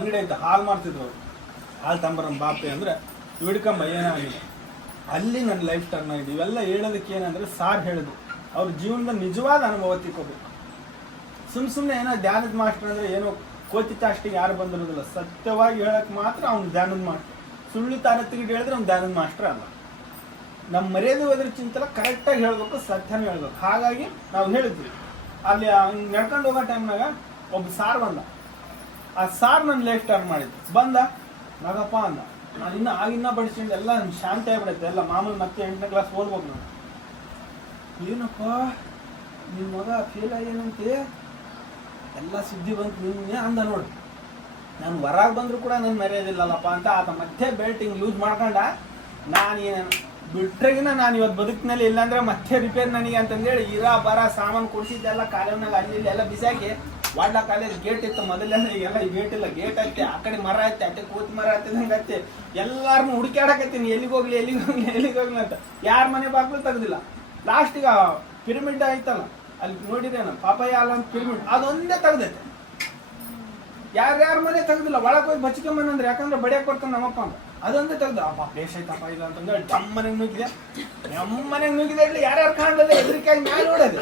ಅಂಗಡಿ ಐತೆ, ಹಾಲು ಮಾಡ್ತಿದ್ರು ಅವ್ರು. ಹಾಲು ತಂಬರಂ ಬಾಪೆ ಅಂದರೆ ಹಿಡ್ಕೊಂಬ ಏನಾಗಿಲ್ಲ. ಅಲ್ಲಿ ನನ್ನ ಲೈಫ್ ಟರ್ನ್ ಆಗಿದೆ. ಇವೆಲ್ಲ ಹೇಳೋದಕ್ಕೆ ಏನಂದರೆ ಸಾರ್ ಹೇಳಿದ್ರು, ಅವ್ರ ಜೀವನದ ನಿಜವಾದ ಅನುಭವ ತಿಳ್ಕೋಬೇಕು. ಸುಮ್ಮನೆ ಏನೋ ಧ್ಯಾನದ ಮಾಸ್ಟರ್ ಅಂದರೆ ಏನೋ ಕೋತಿ ಚಾಷ್ಟಿಗೆ ಯಾರು ಬಂದಿರೋದಿಲ್ಲ. ಸತ್ಯವಾಗಿ ಹೇಳೋಕ್ಕೆ ಮಾತ್ರ ಅವ್ನು ಧ್ಯಾನದ ಮಾಸ್ಟರ್. ಸುಳ್ಳು ತಾರತ್ತಿಗೆ ಹೇಳಿದ್ರೆ ಅವ್ನು ಧ್ಯಾನದ ಮಾಸ್ಟರ್ ಅಲ್ಲ. ನಮ್ಮ ಮರ್ಯಾದೆ ಹೋದ್ರ ಚಿಂತಲ್ಲ, ಕರೆಕ್ಟಾಗಿ ಹೇಳ್ಬೇಕು, ಸತ್ಯನೇ ಹೇಳ್ಬೇಕು. ಹಾಗಾಗಿ ನಾವು ಹೇಳಿದ್ವಿ. ಅಲ್ಲಿ ನಡ್ಕೊಂಡು ಹೋಗೋ ಟೈಮ್ನಾಗ ಒಬ್ಬ ಸಾರ್ ಬಂದ. ಆ ಸಾರ್ ನನ್ನ ಲೈಫ್ ಟರ್ನ್ ಮಾಡಿದ್ದು. ಬಂದ ನಗಪ್ಪ ಅಂದ. ನಾನು ಆಗಿನ್ನ ಬಡಿಸ್ಕೊಂಡು ಎಲ್ಲ ಶಾಂತಿ ಆಗಿಬಿಡುತ್ತೆ. ಎಲ್ಲ ಮಾಮೂಲಿ ಮತ್ತೆ 8ನೇ ಕ್ಲಾಸ್ ಓದ್ಬೇಕು ನಾನು. ಏನಪ್ಪ ನಿಮ್ಮ ಮಗ ಫೇಲ್ ಆಗೇನಂತೆ ಎಲ್ಲ ಸುದ್ದಿ ಬಂತು ನಿನ್ನೆ ಅಂದ ನೋಡಿ. ನಾನು ಹೊರಗೆ ಬಂದರೂ ಕೂಡ ನನ್ನ ಮರ್ಯಾದಿಲ್ಲಲ್ಲಪ್ಪ ಅಂತ ಆತ ಮತ್ತೆ ಬೆಲ್ಟಿಂಗ್ ಲೂಸ್ ಮಾಡ್ಕೊಂಡ. ನಾನು ಬಿಟ್ರೆಗಿನ ನಾನು ಇವತ್ತು ಬದುಕಿನಲ್ಲಿ ಇಲ್ಲಾಂದ್ರೆ ಮತ್ತೆ ರಿಪೇರ್ ನನಗೆ ಅಂತಂದೇಳಿ ಬರ ಸಾಮಾನು ಕೊಡಿಸಿದ್ದೆಲ್ಲ ಕಾಲೇಜ್ನಾಗ ಅಲ್ಲಿ ಎಲ್ಲ ಬಿಸಾಕಿ ವಾಡ್ಲ ಕಾಲೇಜ್ ಗೇಟ್ ಇತ್ತು ಮೊದಲೆಲ್ಲ. ಈಗೆಲ್ಲ ಈ ಗೇಟ್ ಇಲ್ಲ, ಗೇಟ್ ಐತೆ, ಆ ಕಡೆ ಮರ ಐತೆ, ಅಟ್ಟೆ ಕೂತ್ ಮರ ಹತ್ತಿದಂಗೆ ಐತೆ. ಎಲ್ಲಾರನ್ನೂ ಹುಡುಕಾಡಕತ್ತೀನಿ, ಎಲ್ಲಿಗೋಗ್ಲಿ ಅಂತ. ಯಾರ ಮನೆ ಬಾಗ್ಲು ತೆಗ್ದಿಲ್ಲ. ಲಾಸ್ಟಿಗೆ ಪಿರಮಿಡ್ ಐತಲ್ಲ ಅಲ್ಲಿ ನೋಡಿರೇನ, ಪಾಪಯ್ಯ ಅಲ್ಲ ಅಂತ ಪಿರಮಿಡ್, ಅದೊಂದೇ ತೆಗ್ದೈತೆ. ಯಾರ್ಯಾರ ಮನೆ ತೆಗ್ದಿಲ್ಲ. ಒಳಗೆ ಹೋಗಿ ಬಚ್ಕೊಂಬಂದ್ರೆ ಯಾಕಂದ್ರೆ ಬಡಿಯಕ್ಕೆ ಬರ್ತಾನೆ ನಮ್ಮಪ್ಪ ಅಂತ. ಅದೊಂದೇ ತೆಗ್ದು ಅಪ್ಪ ಪ್ಲೇಸ್ ಐತಪ್ಪ ಇದು ಅಂತಂದ್ರೆ ನಮ್ಮನೆಗೆ ನುಗ್ಗಿದೆ. ನಮ್ಮನೆಗೆ ನುಗ್ಗಿದೆ ಇರಲಿ, ಯಾರ್ಯಾರು ಕಾಣಲ್ಲ ಎದ್ರಿಕಾಗಿ ಮ್ಯಾಲೆ ನೋಡೋದು.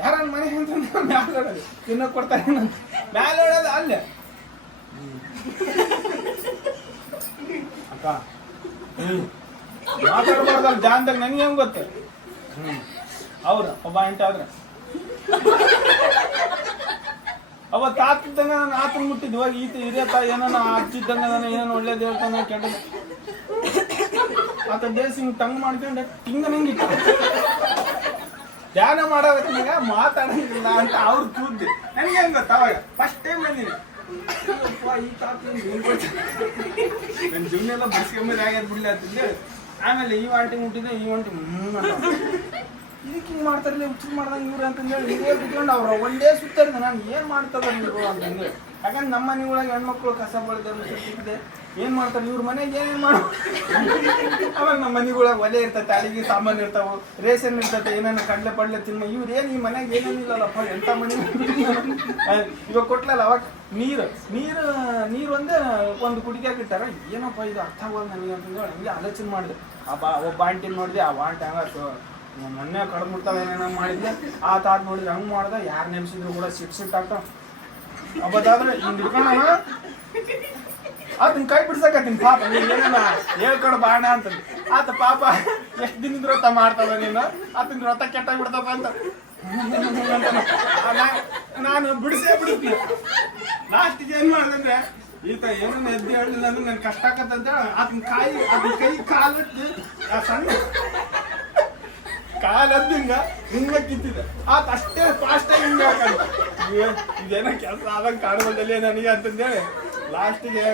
ಯಾರ ಮನೆಗೆ ಅಂತಂದ್ರೆ ಮ್ಯಾಲೆ ನೋಡೋದು, ತಿನ್ನೋಕೆ ಕೊಡ್ತಾರೆ ಮ್ಯಾಲೆ ನೋಡೋದು. ಅಲ್ಲೇ ಅಕ್ಕ ಮಾತಾಡ್ಬಾರ್ದಲ್ಲ ಧ್ಯಾನದಾಗ. ನನಗೆ ಹೆಂಗೆ ಗೊತ್ತು ಅವ್ರು ಒಬ್ಬ ಆಂಟಿ ಆದ್ರೆ ಅವತ್ತು ಆತಿದ್ದಂಗ ನಾನು ಆತನ ಮುಟ್ಟಿದ್ದು. ಇವಾಗ ಈತ ಹಿರಿಯತ್ತ ಏನೋ ಹಚ್ಚಿದ್ದಂಗ ನಾನು ಏನೋ ಒಳ್ಳೇದು ಹೇಳ್ತಾನೆ ಕೆಟ್ಟ ಆತ ದೇಶ ಹಿಂಗೆ ಟಂಗ್ ಮಾಡ್ಕೊಂಡೆ ಹಿಂಗ ನಂಗಿಟ್ಟ. ಧ್ಯಾನ ಮಾಡೋದಕ್ಕಾಗ ಮಾತಾಡಂಗಿಲ್ಲ ಅಂತ ಅವ್ರು ಕೂದ್ದಿ. ನನಗೆ ಹೆಂಗ್ ಗೊತ್ತ ಅವಾಗ ಫಸ್ಟ್ ಟೈಮ್ ಬಂದಿನಿ. ಈ ತಾತ ನನ್ನ ಜೀವನೆಲ್ಲ ಬಸ್ಕೊಂಬರಿ ಆಗ್ಯದ ಬಿಡ್ಲಿ ಅಂತಂದೇಳಿ. ಆಮೇಲೆ ಈ ವಾಂಟಿ ಮುಟ್ಟಿದ್ದೆ, ಈ ವಾಂಟಿ ಇದಕ್ಕೆ ಹಿಂಗೆ ಮಾಡ್ತಾರಲ್ಲ ಹುಚ್ಚು ಮಾಡ್ದಂಗೆ ಇವ್ರು ಅಂತಂದೇಳಿ ಇದೇ ಬಿಟ್ಕೊಂಡು ಅವ್ರ ಒಂದೇ ಸುತ್ತಾರಿದೆ. ನಾನು ಏನು ಮಾಡ್ತಾರೆ ನೀವು ಅಂತಂದೇಳಿ. ಯಾಕಂದ್ರೆ ನಮ್ಮ ಮನೆಯೊಳಗೆ ಹೆಣ್ಮಕ್ಳು ಕಸ ಬಳ್ದೆ ಏನು ಮಾಡ್ತಾರೆ ಇವ್ರ ಮನೆಗೆ ಏನೇನು ಮಾಡೋ. ಅವಾಗ ನಮ್ಮ ಮನೆಗೊಳಗೆ ಒಲೆ ಇರ್ತೈತೆ, ಅಡಿಗೆ ಸಾಮಾನು ಇರ್ತಾವೆ, ರೇಷನ್ ಇರ್ತೈತೆ, ಏನೇನು ಕಡಲೆ ಪಡ್ಲೆ ತಿನ್ನ. ಇವ್ರು ಏನು ಈ ಮನೆಗೆ ಏನೇನಿಲ್ಲಲ್ಲಪ್ಪ ಎಂಥ ಮನೆ. ಇವಾಗ ಕೊಟ್ಲಲ್ಲ ಅವಾಗ ನೀರು ಒಂದೇ ಒಂದು ಕುಡಿಕೆ ಇಟ್ಟಾರ. ಏನಪ್ಪ ಇದು ಅರ್ಥ ಆಗೋದು ನನಗೆ ಅಂತಂದೇಳಿ ಹಂಗೆ ಆಲೋಚನೆ ಮಾಡಿದೆ. ಒಬ್ಬ ಆಂಟಿನ ನೋಡಿದೆ. ಆ ಆಂಟಿ ಹಂಗಾಯ್ತು ಮೊನ್ನೆ ಕಡ್ದ್ಬಿಡ್ತಾವೆ ಏನೇನೋ ಮಾಡಿದ್ದೆ. ಆ ತಾತ ನೋಡಿದ್ರೆ ಹಂಗೆ ಮಾಡ್ದೆ. ಯಾರು ನೆಮ್ಸಿದ್ರು ಕೂಡ ಸಿಟ್ ಆಗ್ತಾವ. ಅವತ್ತಾದ್ರೆ ಹಿಂಗೆ ಇಟ್ಕೊಂಡ ಆತನ ಕೈ ಬಿಡ್ಸಕತ್ತೀನಿ. ಪಾಪ ನೀನು ಏನೇನ ಹೇಳ್ಕೊಡು ಬಾಣ ಅಂತ. ಆತ ಪಾಪ ಎಷ್ಟು ದಿನದ ವ್ರತ ಮಾಡ್ತದ ನೀನು, ಆತನ ವ್ರತ ಕೆಟ್ಟಾಗಿ ಬಿಡ್ತಪ್ಪ ಅಂತ ನಾನು ಬಿಡಿಸ್ತೀನಿ. ಲಾಸ್ಟಿಗೆ ಏನು ಮಾಡಿದ್ರೆ ಈತ ಏನನ್ನ ಎದ್ದು ಹೇಳಿಲ್ಲ ಅಂದ್ರೆ ನನ್ಗೆ ಕಷ್ಟ ಆಗತ್ತಂತ ಆತನ ಕೈ ಕಾಲಿಟ್ಟು ಸಣ್ಣ ಕಾಲದ್ದು ಹಿಂಗ ಕಿತ್ತಿದೆ. ಆತ ಅಷ್ಟೇ ಫಾಸ್ಟಾಗಿ ಹಿಂಗೆ ಹಾಕಂತ ಇದೇನೋ ಕೆಲಸ ಆದಂಗೆ ಕಾಣಬಲ್ಲೇ ನನಗೆ ಅಂತಂದೇಳಿ ಲಾಸ್ಟಿಗೆ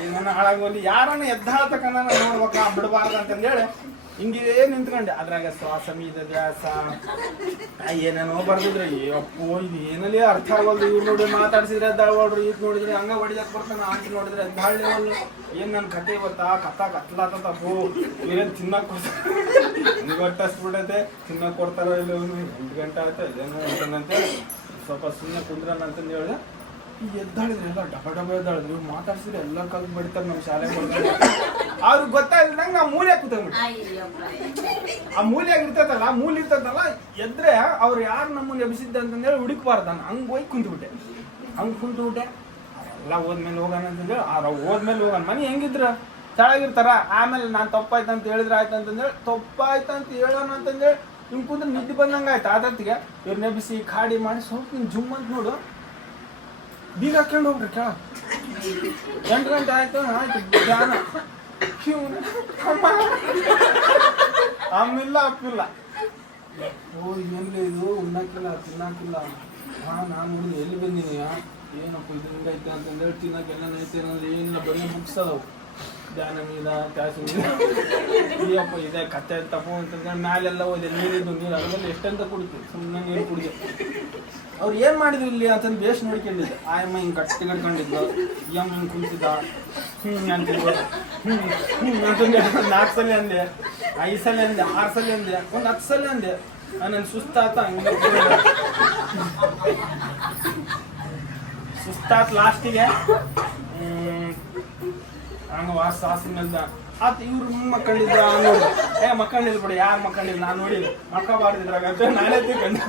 ಏನನ್ನ ಹಾಳಾಗೋಲಿ ಯಾರನ್ನ ಎದ್ದಾಳ್ತಕ್ಕ ನೋಡ್ಬೇಕ ಬಿಡಬಾರ್ದು ಅಂತಂದೇಳಿ ಹಿಂಗೆ ನಿಂತ್ಕೊಂಡೆ. ಅದ್ರಾಗ ಶ್ವಾಸ ಮೀದ ದ್ಯಾಸ ಏನೇನೋ ಬರ್ದಿದ್ರೆ ಅಪ್ಪೋ ಇದು ಏನಲ್ಲಿ ಅರ್ಥ ಆಗೋದು. ಇವ್ರು ನೋಡಿ ಮಾತಾಡ್ಸಿದ್ರೆ ಎದ್ದಾಳ್ಬಾಡ್ರು, ಈಗ ನೋಡಿದ್ರೆ ಹಂಗ ಹೊಡಿಯಕ್ಕೆ ಬರ್ತಾನೆ. ಆಂಟಿ ನೋಡಿದ್ರೆ ಎದ್ದಾಳ್ಲೇವಲ್ಲ. ಏನು ನನ್ನ ಕತೆ ಇವತ್ತಾ ಕತ್ಲಾತಪ್ಪು ಏನೇನು ತಿನ್ನಕ್ಕೆ ಕೊಡ್ತಾರೆ ಗೊತ್ತಸ್ಬಿಡತ್ತೆ. ತಿನ್ನಕ್ಕೆ ಕೊಡ್ತಾರೋ ಇಲ್ಲ 8 ಗಂಟೆ ಆಯ್ತು ಇದೇನೋ ಅಂತಂತೇಳಿ ಸ್ವಲ್ಪ ಸುಮ್ಮನೆ ಕುಂದ್ರಣ ಅಂತಂದು ಹೇಳಿದೆ. ಈಗ ಎದ್ದಾಳಿದ್ರೆ ಎಲ್ಲ ಡಬ ಎದ್ದಾಳಿದ್ರು. ಇವ್ರು ಮಾತಾಡ್ಸಿದ್ರೆ ಎಲ್ಲ ಕಲ್ತು ಬಿಡ್ತಾರೆ ನಮ್ಮ ಶಾಲೆಗೆ ಬರ್ತಾರೆ. ಅವ್ರಿಗೆ ಗೊತ್ತಾಗಿಲ್ದಂಗೆ ನಾವು ಮೂಲೆ ಕೂತ್ಕೊಂಡ್ಬಿಟ್ಟು ಆ ಮೂಲೆಯಾಗಿ ಇರ್ತೈತಲ್ಲ, ಮೂಲೆ ಇರ್ತೈತಲ್ಲ ಎದ್ರೆ ಅವ್ರು ಯಾರು ನಮ್ಮನ್ನು ಎಬ್ಸಿದ್ದೆ ಅಂತಂದೇಳಿ ಹುಡುಕ್ಬಾರ್ದು. ನಾನು ಹಂಗೆ ಹೋಗಿ ಕುಂತ್ಬಿಟ್ಟೆ. ಎಲ್ಲ ಹೋದ್ಮೇಲೆ ಹೋಗೋಣ ಅಂತಂದೇಳಿ ಹೋದ್ಮೇಲೆ ಹೋಗೋಣ. ಮನೆ ಹೆಂಗಿದ್ರ ಚೆನ್ನಾಗಿರ್ತಾರ. ಆಮೇಲೆ ನಾನು ತಪ್ಪಾಯ್ತು ಅಂತ ಹೇಳಿದ್ರೆ ಆಯ್ತು ಅಂತಂದೇಳಿ ತಪ್ಪಾಯ್ತು ಅಂತ ಹೇಳೋಣ ಅಂತಂದೇಳಿ ಹಿಂಗೆ ಕುಂದ್ರೆ ನಿದ್ದೆ ಬಂದಂಗೆ ಆಯ್ತು. ಆದತ್ತಿಗೆ ಇವ್ರು ನೆಬ್ಬಿಸಿ ಖಾಡಿ ಮಾಡಿ ಸ್ವಲ್ಪ ಹಿಂಗೆ ಜುಮ್ ಅಂತ ನೋಡು ಬೀಗ ಹಾಕೊಂಡು ಹೋಗ್ರಿ ಕೇಳ. 8 ಗಂಟೆ ಆಯ್ತು ಧ್ಯಾನ ಅಮ್ಮಿಲ್ಲ ಅಪ್ಪಿಲ್ಲ. ಓ ಏನಿಲ್ಲ ಇದು ಉಣ್ಣಾಕಿಲ್ಲ ತಿನ್ನಾಕಿಲ್ಲ. ನಾನು ಎಲ್ಲಿ ಬಂದೀನಿ ಏನಪ್ಪ ಇದು ಹಿಂಗೈತೆ ಅಂತಂದೇಳಿ ತಿನ್ನಕ್ಕೆಲ್ಲ ನೈತೆ ಅಂದ್ರೆ ಏನಿಲ್ಲ ಬರೀ ಬುಕ್ಸ್ ಅದಾವು. ಧ್ಯಾನ ಮೀದ ಕ್ಯಾಸು ಅಯ್ಯಪ್ಪ ಇದೆ ಕತ್ತೆ ತಪ್ಪು ಅಂತಂದೇಳಿ ಮ್ಯಾಲೆಲ್ಲ ಹೋದೆ. ನೀರು ಅದ್ರಲ್ಲಿ ಎಷ್ಟಂತ ಕುಡಿತೀವಿ, ಸುಮ್ಮನೆ ನೀರು ಕುಡಿದೆ. ಅವ್ರು ಏನು ಮಾಡಿದ್ರು ಇಲ್ಲಿ ಅಂತಂದು ಬೇಸ್ ನೋಡ್ಕೊಂಡಿದ್ದೆ. ಆಯಮ್ಮ ಹಿಂಗೆ ಗಟ್ಟಿ ಕಟ್ಕೊಂಡಿದ್ದು, ಎಮ್ ಹಿಂಗೆ ಕುಂತಿದ್ದ ಅಂತಿದ್ವು. ಅಂತಂದು 4 ಸಲ ಅಂದೆ, 5 ಸಲ ಅಂದೆ, 6 ಸಲ ಅಂದೆ, ಒಂದು 10 ಸಲ ಅಂದೆ. ನನ್ನ ಸುಸ್ತಾತ ಹಂಗೆ ಸುಸ್ತಾತ್ ಲಾಸ್ಟಿಗೆ ಹಂಗ ಸಾಸಿನಲ್ದ ಆತ ಇವ್ರು ಮಕ್ಕಳಿದ್ದ ನೋಡಿ ಮಕ್ಕಳಿಲ್ಲ ಬಿಡಿ ಯಾರು ಮಕ್ಕಳಿಲ್ಲ ನಾನು ನೋಡಿ ಮಕ್ಕ ಬಾರ್ದಿದ್ರಾಗ ನಾನೇ ತಿಳ್ಕೊಂಡೆ.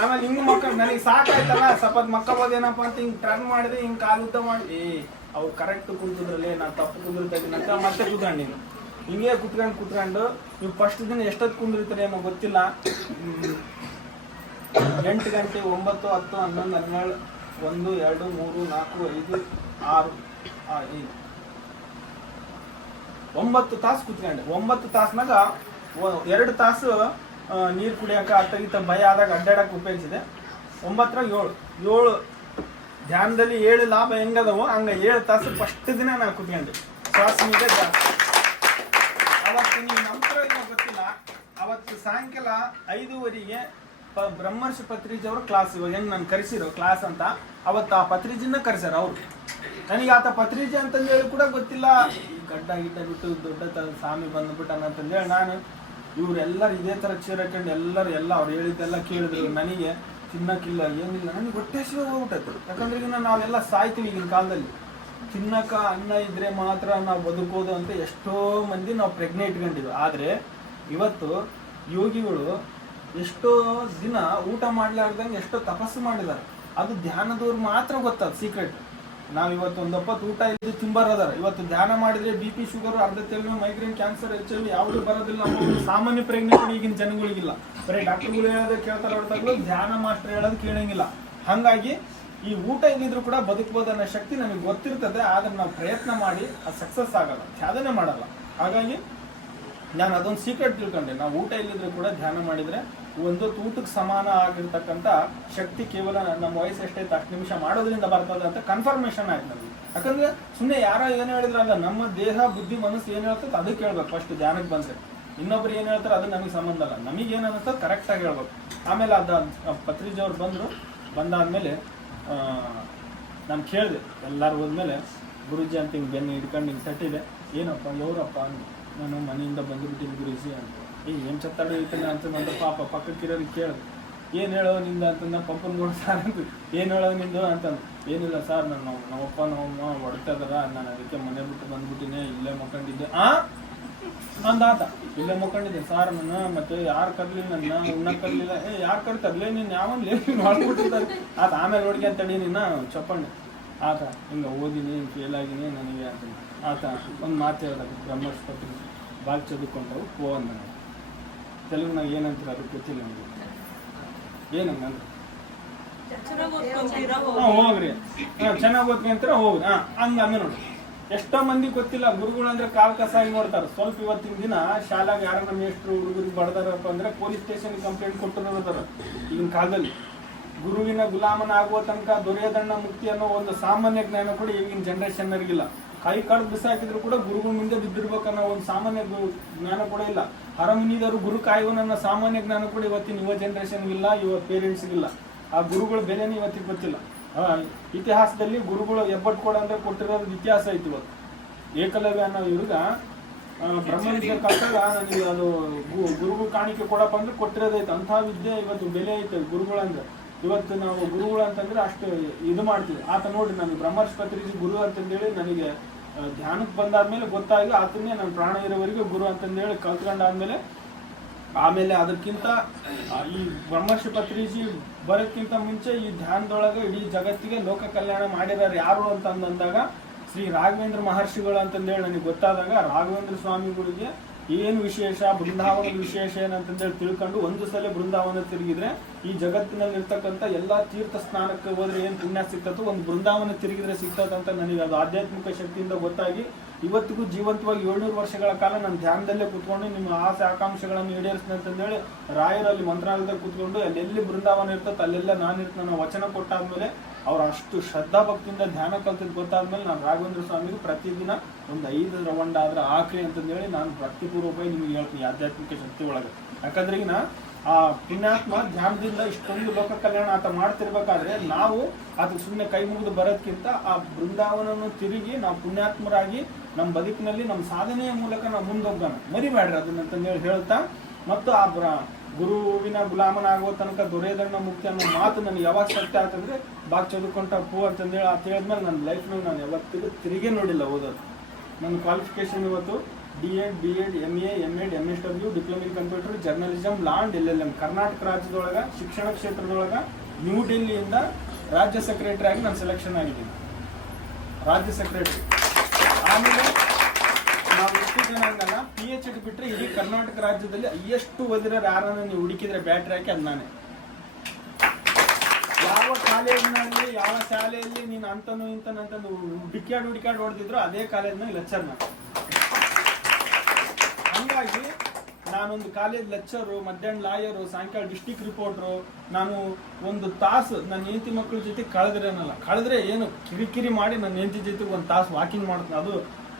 ಆಮೇಲೆ ಹಿಂಗ್ ಮಕ್ಕಳು ನನಗೆ ಸಾಕಾಯ್ತಲ್ಲ ಸ್ವಲ್ಪ ಮಕ್ಕಬೋದೇನಪ್ಪ ಅಂತ ಹಿಂಗ್ ಟರ್ನ್ ಮಾಡಿದೆ, ಹಿಂಗ್ ಕಾಲು ಉದ್ದ ಮಾಡಿ ಅವ್ರು ಕರೆಕ್ಟ್ ಕುಂತಿದ್ರಲ್ಲಿ ನಾನು ತಪ್ಪು ಕುಂದಿರ್ತಾ ಮತ್ತೆ ಕೂತ್ಕೊಂಡು ನೀನು ಹಿಂಗೆ ಕುತ್ಕೊಂಡು ನೀವು ಫಸ್ಟ್ ದಿನ ಎಷ್ಟೊತ್ತು ಕುಂದಿರ್ತೀರಿ ಏನೋ ಗೊತ್ತಿಲ್ಲ. 8 ಗಂಟೆ 9, 10, 11, 12, 1, 2, 3, 4, 5, 6, 5 9 ತಾಸು ಕುತ್ಕೊಂಡೆ. 9 ತಾಸ್ನಾಗ 2 ತಾಸು ನೀರು ಕುಡಿಯೋಕೆ ಅತ್ತಗಿತ್ತ ಭಯ ಆದಾಗ ಅಡ್ಡಾಡಕ್ಕೆ ಉಪಯೋಗಿಸಿದೆ. 9ರಾಗ 7 ಧ್ಯಾನದಲ್ಲಿ 7 ಲಾಭ ಹೆಂಗದವೋ ಹಂಗ 7 ತಾಸು ಫಸ್ಟ್ ದಿನ ನಾನು ಕುತ್ಕೊಂಡೆ. ಶ್ವಾಸ ಇದೆ ಜಾಸ್ತಿ. ಅವತ್ತು ನೀವು ನಂತರ ಗೊತ್ತಿಲ್ಲ, ಅವತ್ತು ಸಾಯಂಕಾಲ 5:15ಗೆ ಬ್ರಹ್ಮರ್ಷಿ ಪತ್ರಿಜಿ ಅವರು ಕ್ಲಾಸ್, ಇವಾಗ ಹೆಂಗ್ ನಾನು ಕರೆಸಿರೋ ಕ್ಲಾಸ್ ಅಂತ ಅವತ್ತು ಆ ಪತ್ರಿಜಿನ ಕರೆಸ್ಯಾರ ಅವ್ರು. ನನಗೆ ಆತ ಪತ್ರಿಜಿ ಅಂತಂದು ಹೇಳಿ ಕೂಡ ಗೊತ್ತಿಲ್ಲ. ಈ ಗಡ್ಡ ಗಿಡ್ಡ ಬಿಟ್ಟು ದೊಡ್ಡ ಸ್ವಾಮಿ ಬಂದ್ಬಿಟ್ಟಂತಂದೇಳಿ ನಾನು ಇವರೆಲ್ಲರೂ ಇದೇ ಥರ ಚೀರ ಹಾಕೊಂಡು ಎಲ್ಲ ಅವ್ರು ಹೇಳಿದ್ದೆಲ್ಲ ಕೇಳಿದ್ರು. ನನಗೆ ತಿನ್ನಕ್ಕಿಲ್ಲ ಏನಿಲ್ಲ, ನನಗೆ ಹೊಟ್ಟೆ ಹಸಿವು ಹೋಗ್ಬಿಟ್ಟೈತೆ. ಯಾಕಂದ್ರೆ ಈಗ ನಾವೆಲ್ಲ ಸಾಯ್ತೀವಿ ಈಗಿನ ಕಾಲದಲ್ಲಿ. ತಿನ್ನಕ ಅನ್ನ ಇದ್ರೆ ಮಾತ್ರ ನಾವು ಬದುಕೋದು ಅಂತ ಎಷ್ಟೋ ಮಂದಿ ನಾವು ಪ್ರಜ್ಞೆ ಇಟ್ಕೊಂಡಿದ್ವಿ. ಆದರೆ ಇವತ್ತು ಯೋಗಿಗಳು ಎಷ್ಟೋ ದಿನ ಊಟ ಮಾಡ್ಲಾರ್ದಂಗೆ ಎಷ್ಟೋ ತಪಸ್ಸು ಮಾಡಿದ್ದಾರೆ. ಅದು ಧ್ಯಾನದವ್ರು ಮಾತ್ರ ಗೊತ್ತದ ಸೀಕ್ರೆಟ್. ನಾವು ಇವತ್ತು ಒಂದು 10 ಊಟ ಇದ್ದು ತಿಂಬರೋದಾರ. ಇವತ್ತು ಧ್ಯಾನ ಮಾಡಿದ್ರೆ BP, ಶುಗರ್, ಅರ್ಧ ತೆಲು, ಮೈಗ್ರೇನ್, ಕ್ಯಾನ್ಸರ್, HIV ಯಾವುದು ಬರೋದಿಲ್ಲ. ಸಾಮಾನ್ಯ ಪ್ರಜ್ಞೆ ಈಗಿನ ಜನಗಳಿಗಿಲ್ಲ. ಬರೀ ಡಾಕ್ಟರ್ಗಳು ಹೇಳೋದು ಕೇಳ್ತಾರೆ ಹೊರತಾಗ್ಲೂ ಧ್ಯಾನ ಮಾಸ್ಟರ್ ಹೇಳೋದು ಕೇಳಂಗಿಲ್ಲ. ಹಾಗಾಗಿ ಈ ಊಟ ಇದ್ದಿದ್ರು ಕೂಡ ಬದುಕಬಹುದು ಅನ್ನೋ ಶಕ್ತಿ ನಮಗೆ ಗೊತ್ತಿರ್ತದೆ. ಆದ್ರೆ ನಾವು ಪ್ರಯತ್ನ ಮಾಡಿ ಅದು ಸಕ್ಸಸ್ ಆಗಲ್ಲ, ಸಾಧನೆ ಮಾಡಲ್ಲ. ಹಾಗಾಗಿ ನಾನು ಅದೊಂದು ಸೀಕ್ರೆಟ್ ತಿಳ್ಕೊಂಡೆ. ನಾವು ಊಟ ಇಲ್ಲಿದ್ರು ಕೂಡ ಧ್ಯಾನ ಮಾಡಿದ್ರೆ ಒಂದು ಊಟಕ್ಕೆ ಸಮಾನ ಆಗಿರ್ತಕ್ಕಂಥ ಶಕ್ತಿ ಕೇವಲ ನಮ್ಮ ವಯಸ್ಸು ಎಷ್ಟೈತೆ 10 ನಿಮಿಷ ಮಾಡೋದ್ರಿಂದ ಬರ್ತದೆ ಅಂತ ಕನ್ಫರ್ಮೇಶನ್ ಆಯ್ತು ನಮಗೆ. ಯಾಕಂದ್ರೆ ಸುಮ್ಮನೆ ಯಾರೋ ಏನು ಹೇಳಿದ್ರಲ್ಲ, ನಮ್ಮ ದೇಹ ಬುದ್ಧಿ ಮನಸ್ಸು ಏನು ಹೇಳ್ತದೆ ಅದಕ್ಕೆ ಹೇಳ್ಬೇಕು. ಫಸ್ಟ್ ಧ್ಯಾನಕ್ಕೆ ಬಂದ್ರೆ ಇನ್ನೊಬ್ರು ಏನು ಹೇಳ್ತಾರೆ ಅದು ನಮಗೆ ಸಂಬಂಧ ಅಲ್ಲ. ನಮಗೆ ಏನು ಅನ್ನಿಸ್ತದೆ ಕರೆಕ್ಟಾಗಿ ಹೇಳ್ಬೇಕು. ಆಮೇಲೆ ಪತ್ರಿಜಿ ಅವ್ರು ಬಂದಾದ್ಮೇಲೆ ನಾನು ಕೇಳಿದೆ. ಎಲ್ಲರೂ ಹೋದ್ಮೇಲೆ ಗುರುಜಿ ಅಂತ ಹಿಂಗೆ ಬೆನ್ನು ಹಿಡ್ಕೊಂಡು ಹಿಂಗೆ ತಟ್ಟಿದೆ. ಏನಪ್ಪ ఎవరಪ್ಪ ಅಂದು. ನಾನು ಮನೆಯಿಂದ ಬಂದುಬಿಟ್ಟಿನಿ ಗುರುಜಿ ಅಂತ. ಏನು ಚತ್ತಾಡಿ ಇರ್ತಾನೆ ಅಂತಂದ್ರೆ ಪಾಪ ಪಕ್ಕಕ್ಕಿರೋರಿಗೆ ಕೇಳಿದೆ. ಏನು ಹೇಳೋ ನಿಂದ ಅಂತಂದ ಪಪ್ಪನ ಕೂಡ ಸಾರ್ ಅಂತ. ಏನು ಹೇಳೋ ನಿಂದು ಅಂತಂದು. ಏನಿಲ್ಲ ಸರ್, ನಮ್ಮಪ್ಪ ನಮ್ಮಮ್ಮ ಹೊಡ್ತಾ ಇದಾರ, ನಾನು ಅದಕ್ಕೆ ಮನೆ ಬಿಟ್ಟು ಬಂದ್ಬಿಟ್ಟಿನಿ, ಇಲ್ಲೇ ಮಕ್ಕೊಂಡಿದ್ದೆ ಅಂದಾತ. ಇಲ್ಲೇ ಮಕ್ಕೊಂಡಿದ್ದೆ ಸಾರ್, ನನ್ನ ಮತ್ತೆ ಯಾರು ಕರ್ಲಿಲ್ಲ, ನನ್ನ ಉಣ್ಣಕ್ಕೆ ಕರ್ಲಿಲ್ಲ. ಯಾರು ಕರ್ತಾರಲೇ ನೀನು ಯಾವನ್ ಮಾಡ್ಬಿಟ್ಟಿದ್ದಾರೆ ಆತ. ಆಮೇಲೆ ನೋಡ್ಗೆ ಅಂತೇಳಿ ನಿನ್ನ ಚಪ್ಪಣ್ಣೆ ಆತ ಹಿಂಗೆ ಓದಿನಿ, ಫೇಲ್ ಆಗಿನಿ ನನಗೆ ಅಂತ ಆತ ಒಂದು ಮಾತು ಹೇಳಿದಾಗ, ಬ್ರಹ್ಮರ್ಷಿ ಪತ್ರಿಕೆ ಬಾಗಿ ಚದುಕೊಂಡವು ಫೋನ್ ನನಗೆ ತೆಲುಗುನಾಗ ಏನಂತಾರೆ ಅದಕ್ಕೆ ಗೊತ್ತಿಲ್ಲ ನಮಗೆ. ಏನಂಗಂದ್ರೆ ಹೋಗ್ರಿ ಚೆನ್ನಾಗಿ ಓದ್ಕೊಂತೀರ ಹೋಗ್ರಿ ಹಂಗ ಅಂದ ನೋಡಿ. ಎಷ್ಟೋ ಮಂದಿ ಗೊತ್ತಿಲ್ಲ. ಗುರುಗಳು ಅಂದ್ರೆ ಕಾಲ್ ಕಸಾಗಿ ನೋಡ್ತಾರೆ. ಸ್ವಲ್ಪ ಇವತ್ತಿನ ದಿನ ಶಾಲಾಗ ಯಾರನ್ನ ಮೇಷ್ಟ್ರು ಹುಡುಗರಿಗೆ ಬಡ್ದಾರಪ್ಪ ಅಂದ್ರೆ ಪೊಲೀಸ್ ಸ್ಟೇಷನ್ ಕಂಪ್ಲೇಂಟ್ ಕೊಟ್ಟಿರ್ತಾರೆ. ಈಗಿನ ಕಾಲದಲ್ಲಿ ಗುರುವಿನ ಗುಲಾಮನ ಆಗುವ ತನಕ ದೊರೆಯದಣ್ಣ ಮುಕ್ತಿ ಅನ್ನೋ ಒಂದು ಸಾಮಾನ್ಯ ಜ್ಞಾನ ಕೂಡ ಈಗಿನ ಜನರೇಷನ್ನರಿಗಿಲ್ಲ. ಕೈ ಕಡ್ದು ಬಿಸಾಕಿದ್ರು ಕೂಡ ಗುರುಗಳ ಮುಂದೆ ಬಿದ್ದಿರ್ಬೇಕನ್ನೋ ಒಂದು ಸಾಮಾನ್ಯ ಜ್ಞಾನ ಕೂಡ ಇಲ್ಲ. ಹರಮುನಿದವರು ಗುರು ಕಾಯುವನನ್ನ ಸಾಮಾನ್ಯ ಜ್ಞಾನ ಕೂಡ ಇವತ್ತಿನ ಯುವ ಜನರೇಷನ್ಗಿಲ್ಲ, ಯುವ ಪೇರೆಂಟ್ಸ್ಗಿಲ್ಲ. ಆ ಗುರುಗಳ ಬೆಲೆನೇ ಇವತ್ತಿಗೆ ಗೊತ್ತಿಲ್ಲ. ಇತಿಹಾಸದಲ್ಲಿ ಗುರುಗಳು ಎಬ್ಬಟ್ಟು ಕೊಡ ಅಂದ್ರೆ ಕೊಟ್ಟಿರೋದು ಇತಿಹಾಸ ಐತಿ. ಇವತ್ತು ಏಕಲವ್ಯ ಅನ್ನೋ ಇವ್ರಿಗ ಬ್ರಹ್ಮವಿದ್ಯೆ ಕಲ್ತಾಗ ನನಗೆ ಅದು ಗುರುಗಳು ಕಾಣಿಕೆ ಕೊಡಪ್ಪ ಅಂದ್ರೆ ಕೊಟ್ಟಿರೋದೈತೆ. ಅಂತಹ ವಿದ್ಯೆ ಇವತ್ತು ಬೆಲೆ ಐತೆ ಗುರುಗಳಂದ್ರೆ. ಇವತ್ತು ನಾವು ಗುರುಗಳು ಅಂತಂದ್ರೆ ಅಷ್ಟು ಇದು ಮಾಡ್ತೀವಿ. ಆತ ನೋಡಿ ನನಗೆ ಬ್ರಹ್ಮರ್ಷಿ ಪತ್ರಿಜಿ ಗುರು ಅಂತಂದೇಳಿ ನನಗೆ ಧ್ಯಾನಕ್ಕೆ ಬಂದಾದ್ಮೇಲೆ ಗೊತ್ತಾಗಿ ಆತನ್ನೇ ನನ್ನ ಪ್ರಾಣ ಇರೋವರೆಗೂ ಗುರು ಅಂತಂದೇಳಿ ಕಲ್ತ್ಕೊಂಡಾದ್ಮೇಲೆ ಆಮೇಲೆ ಅದಕ್ಕಿಂತ ಈ ಬ್ರಹ್ಮರ್ಷಿ ಪತ್ರಿಜಿ ಬರೋಕ್ಕಿಂತ ಮುಂಚೆ ಈ ಧ್ಯಾನದೊಳಗೆ ಇಡೀ ಜಗತ್ತಿಗೆ ಲೋಕ ಕಲ್ಯಾಣ ಮಾಡಿದಾರೆ ಯಾರು ಅಂತಂದಾಗ ಶ್ರೀ ರಾಘವೇಂದ್ರ ಮಹರ್ಷಿಗಳು ಅಂತಂದೇಳಿ ನನಗೆ ಗೊತ್ತಾದಾಗ ರಾಘವೇಂದ್ರ ಸ್ವಾಮಿಗಳಿಗೆ ಏನು ವಿಶೇಷ, ಬೃಂದಾವನದ ವಿಶೇಷ ಏನಂತಂದೇಳಿ ತಿಳ್ಕೊಂಡು ಒಂದು ಸಲ ಬೃಂದಾವನ ತಿರುಗಿದ್ರೆ ಈ ಜಗತ್ತಿನಲ್ಲಿ ಇರ್ತಕ್ಕಂಥ ಎಲ್ಲ ತೀರ್ಥ ಸ್ನಾನಕ್ಕೆ ಹೋದ್ರೆ ಏನು ಪುಣ್ಯ ಸಿಗ್ತದೋ ಒಂದು ಬೃಂದಾವನ ತಿರುಗಿದ್ರೆ ಸಿಗ್ತದಂತ ನನಗೆ ಅದು ಆಧ್ಯಾತ್ಮಿಕ ಶಕ್ತಿಯಿಂದ ಗೊತ್ತಾಗಿ ಇವತ್ತಿಗೂ ಜೀವಂತವಾಗಿ 700 ವರ್ಷಗಳ ಕಾಲ ನಾನು ಧ್ಯಾನದಲ್ಲೇ ಕೂತ್ಕೊಂಡು ನಿಮ್ಮ ಆಸೆ ಆಕಾಂಕ್ಷೆಗಳನ್ನು ಈಡೇರಿಸ್ತೀನಿ ಅಂತಂದೇಳಿ ರಾಯರಲ್ಲಿ ಮಂತ್ರಾಲಯದಲ್ಲಿ ಕೂತ್ಕೊಂಡು ಅಲ್ಲೆಲ್ಲಿ ಬೃಂದಾವನ ಇರ್ತದೆ ಅಲ್ಲೆಲ್ಲ ನಾನು ಇರ್ತೀನಿ ವಚನ ಕೊಟ್ಟಾದ್ಮೇಲೆ ಅವ್ರು ಅಷ್ಟು ಶ್ರದ್ಧಾ ಭಕ್ತಿಯಿಂದ ಧ್ಯಾನ ಕಲ್ತಿದ್ದು ಗೊತ್ತಾದ್ಮೇಲೆ ನಾನು ರಾಘವೇಂದ್ರ ಸ್ವಾಮಿಗೆ ಪ್ರತಿದಿನ ಒಂದು 5 ರವಂಡ ಆದ್ರೆ ಆಕ್ರಿ ಅಂತಂದೇಳಿ ನಾನು ಭಕ್ತಿಪೂರ್ವಕವಾಗಿ ನಿಮಗೆ ಹೇಳ್ತೀನಿ ಆಧ್ಯಾತ್ಮಿಕ ಶಕ್ತಿ ಒಳಗೆ. ಯಾಕಂದ್ರೆ ಈಗ ಆ ಪುಣ್ಯಾತ್ಮ ಧ್ಯಾನದಿಂದ ಇಷ್ಟೊಂದು ಲೋಕ ಕಲ್ಯಾಣ ಆತ ಮಾಡ್ತಿರ್ಬೇಕಾದ್ರೆ ನಾವು ಅದಕ್ಕೆ ಸುಮ್ಮನೆ ಕೈ ಮುಗಿದು ಬರೋದಕ್ಕಿಂತ ಆ ಬೃಂದಾವನನ್ನು ತಿರುಗಿ ನಾವು ಪುಣ್ಯಾತ್ಮರಾಗಿ ನಮ್ಮ ಬದುಕಿನಲ್ಲಿ ನಮ್ಮ ಸಾಧನೆಯ ಮೂಲಕ ನಾವು ಮುಂದೋಗೋಣ, ಮರಿಬೇಡ್ರಿ ಅದನ್ನಂತಂದೇಳಿ ಹೇಳ್ತಾ. ಮತ್ತು ಆ ಗುರುವಿನ ಗುಲಾಮನಾಗುವ ತನಕ ದೊರೆಯದಣ್ಣ ಮುಕ್ತಿ ಅನ್ನೋ ಮಾತು ನನಗೆ ಯಾವಾಗ ಸತ್ಯ ಆಯ್ತಂದ್ರೆ ಬಾಗ್ ಚದುಕೊಂಡ ಪೂ ಅಂತಂದೇಳಿ ಹೇಳಿದ್ಮೇಲೆ ನನ್ನ ಲೈಫ್ನಾಗ ನಾನು ಯಾವತ್ತಿಗೂ ತಿರುಗೇ ನೋಡಿಲ್ಲ ಓದೋದು. ನನ್ನ ಕ್ವಾಲಿಫಿಕೇಶನ್ ಇವತ್ತು D.Ed, B.Ed, M.A, M.Ed, M.Sw, diploma in computer, journalism, law and LLM. Karnataka ರಾಜ್ಯದೊಳಗೆ ಶಿಕ್ಷಣ ಕ್ಷೇತ್ರದೊಳಗೆ ನ್ಯೂ ಡೆಲ್ಲಿಯಿಂದ ರಾಜ್ಯ ಸೆಕ್ರೆಟರಿ ಆಗಿ ನಾನು ಸೆಲೆಕ್ಷನ್ ಆಗಿದ್ದೀನಿ, ರಾಜ್ಯ ಸೆಕ್ರೆಟರಿ. ಆಮೇಲೆ ನಾವು ಎಷ್ಟು ಜನ ಅಂದಲ್ಲ PhD ಬಿಟ್ಟರೆ ಇಡೀ ಕರ್ನಾಟಕ ರಾಜ್ಯದಲ್ಲಿ ಎಷ್ಟು ಓದಿರೋರು ಯಾರನ್ನ ನೀವು ಹುಡುಕಿದ್ರೆ ಬ್ಯಾಟ್ರಿ ಹಾಕಿ ಅದು ನಾನೇ. ಯಾವ ಕಾಲೇಜಿನಲ್ಲಿ ಯಾವ ಶಾಲೆಯಲ್ಲಿ ನೀನು ಅಂತನೂ ಇಂತನಂತಂದು ಹುಡುಕ್ಯಾಡ್ ಹೊಡೆದಿದ್ರು ಅದೇ ಕಾಲೇಜ್ನಾಗ ಲೆಕ್ಚರ್ ನಾನು. ಹಂಗಾಗಿ ನಾನೊಂದು ಕಾಲೇಜ್ ಲೆಕ್ಚರು, ಮಧ್ಯಾಹ್ನ ಲಾಯರು, ಸಾಯಂಕಾಲ ಡಿಸ್ಟಿಕ್ ರಿಪೋರ್ಟ್ರು. ನಾನು ಒಂದು ತಾಸು ನನ್ನ ಹೆಂಡತಿ ಮಕ್ಕಳ ಜೊತೆ ಕಳೆದ್ರೆ ಏನು ಕಿರಿಕಿರಿ ಮಾಡಿ ನನ್ನ ಹೆಂಡತಿ ಜೊತೆಗೆ ಒಂದು ತಾಸು ವಾಕಿಂಗ್ ಮಾಡ್ತೀನಿ. ಅದು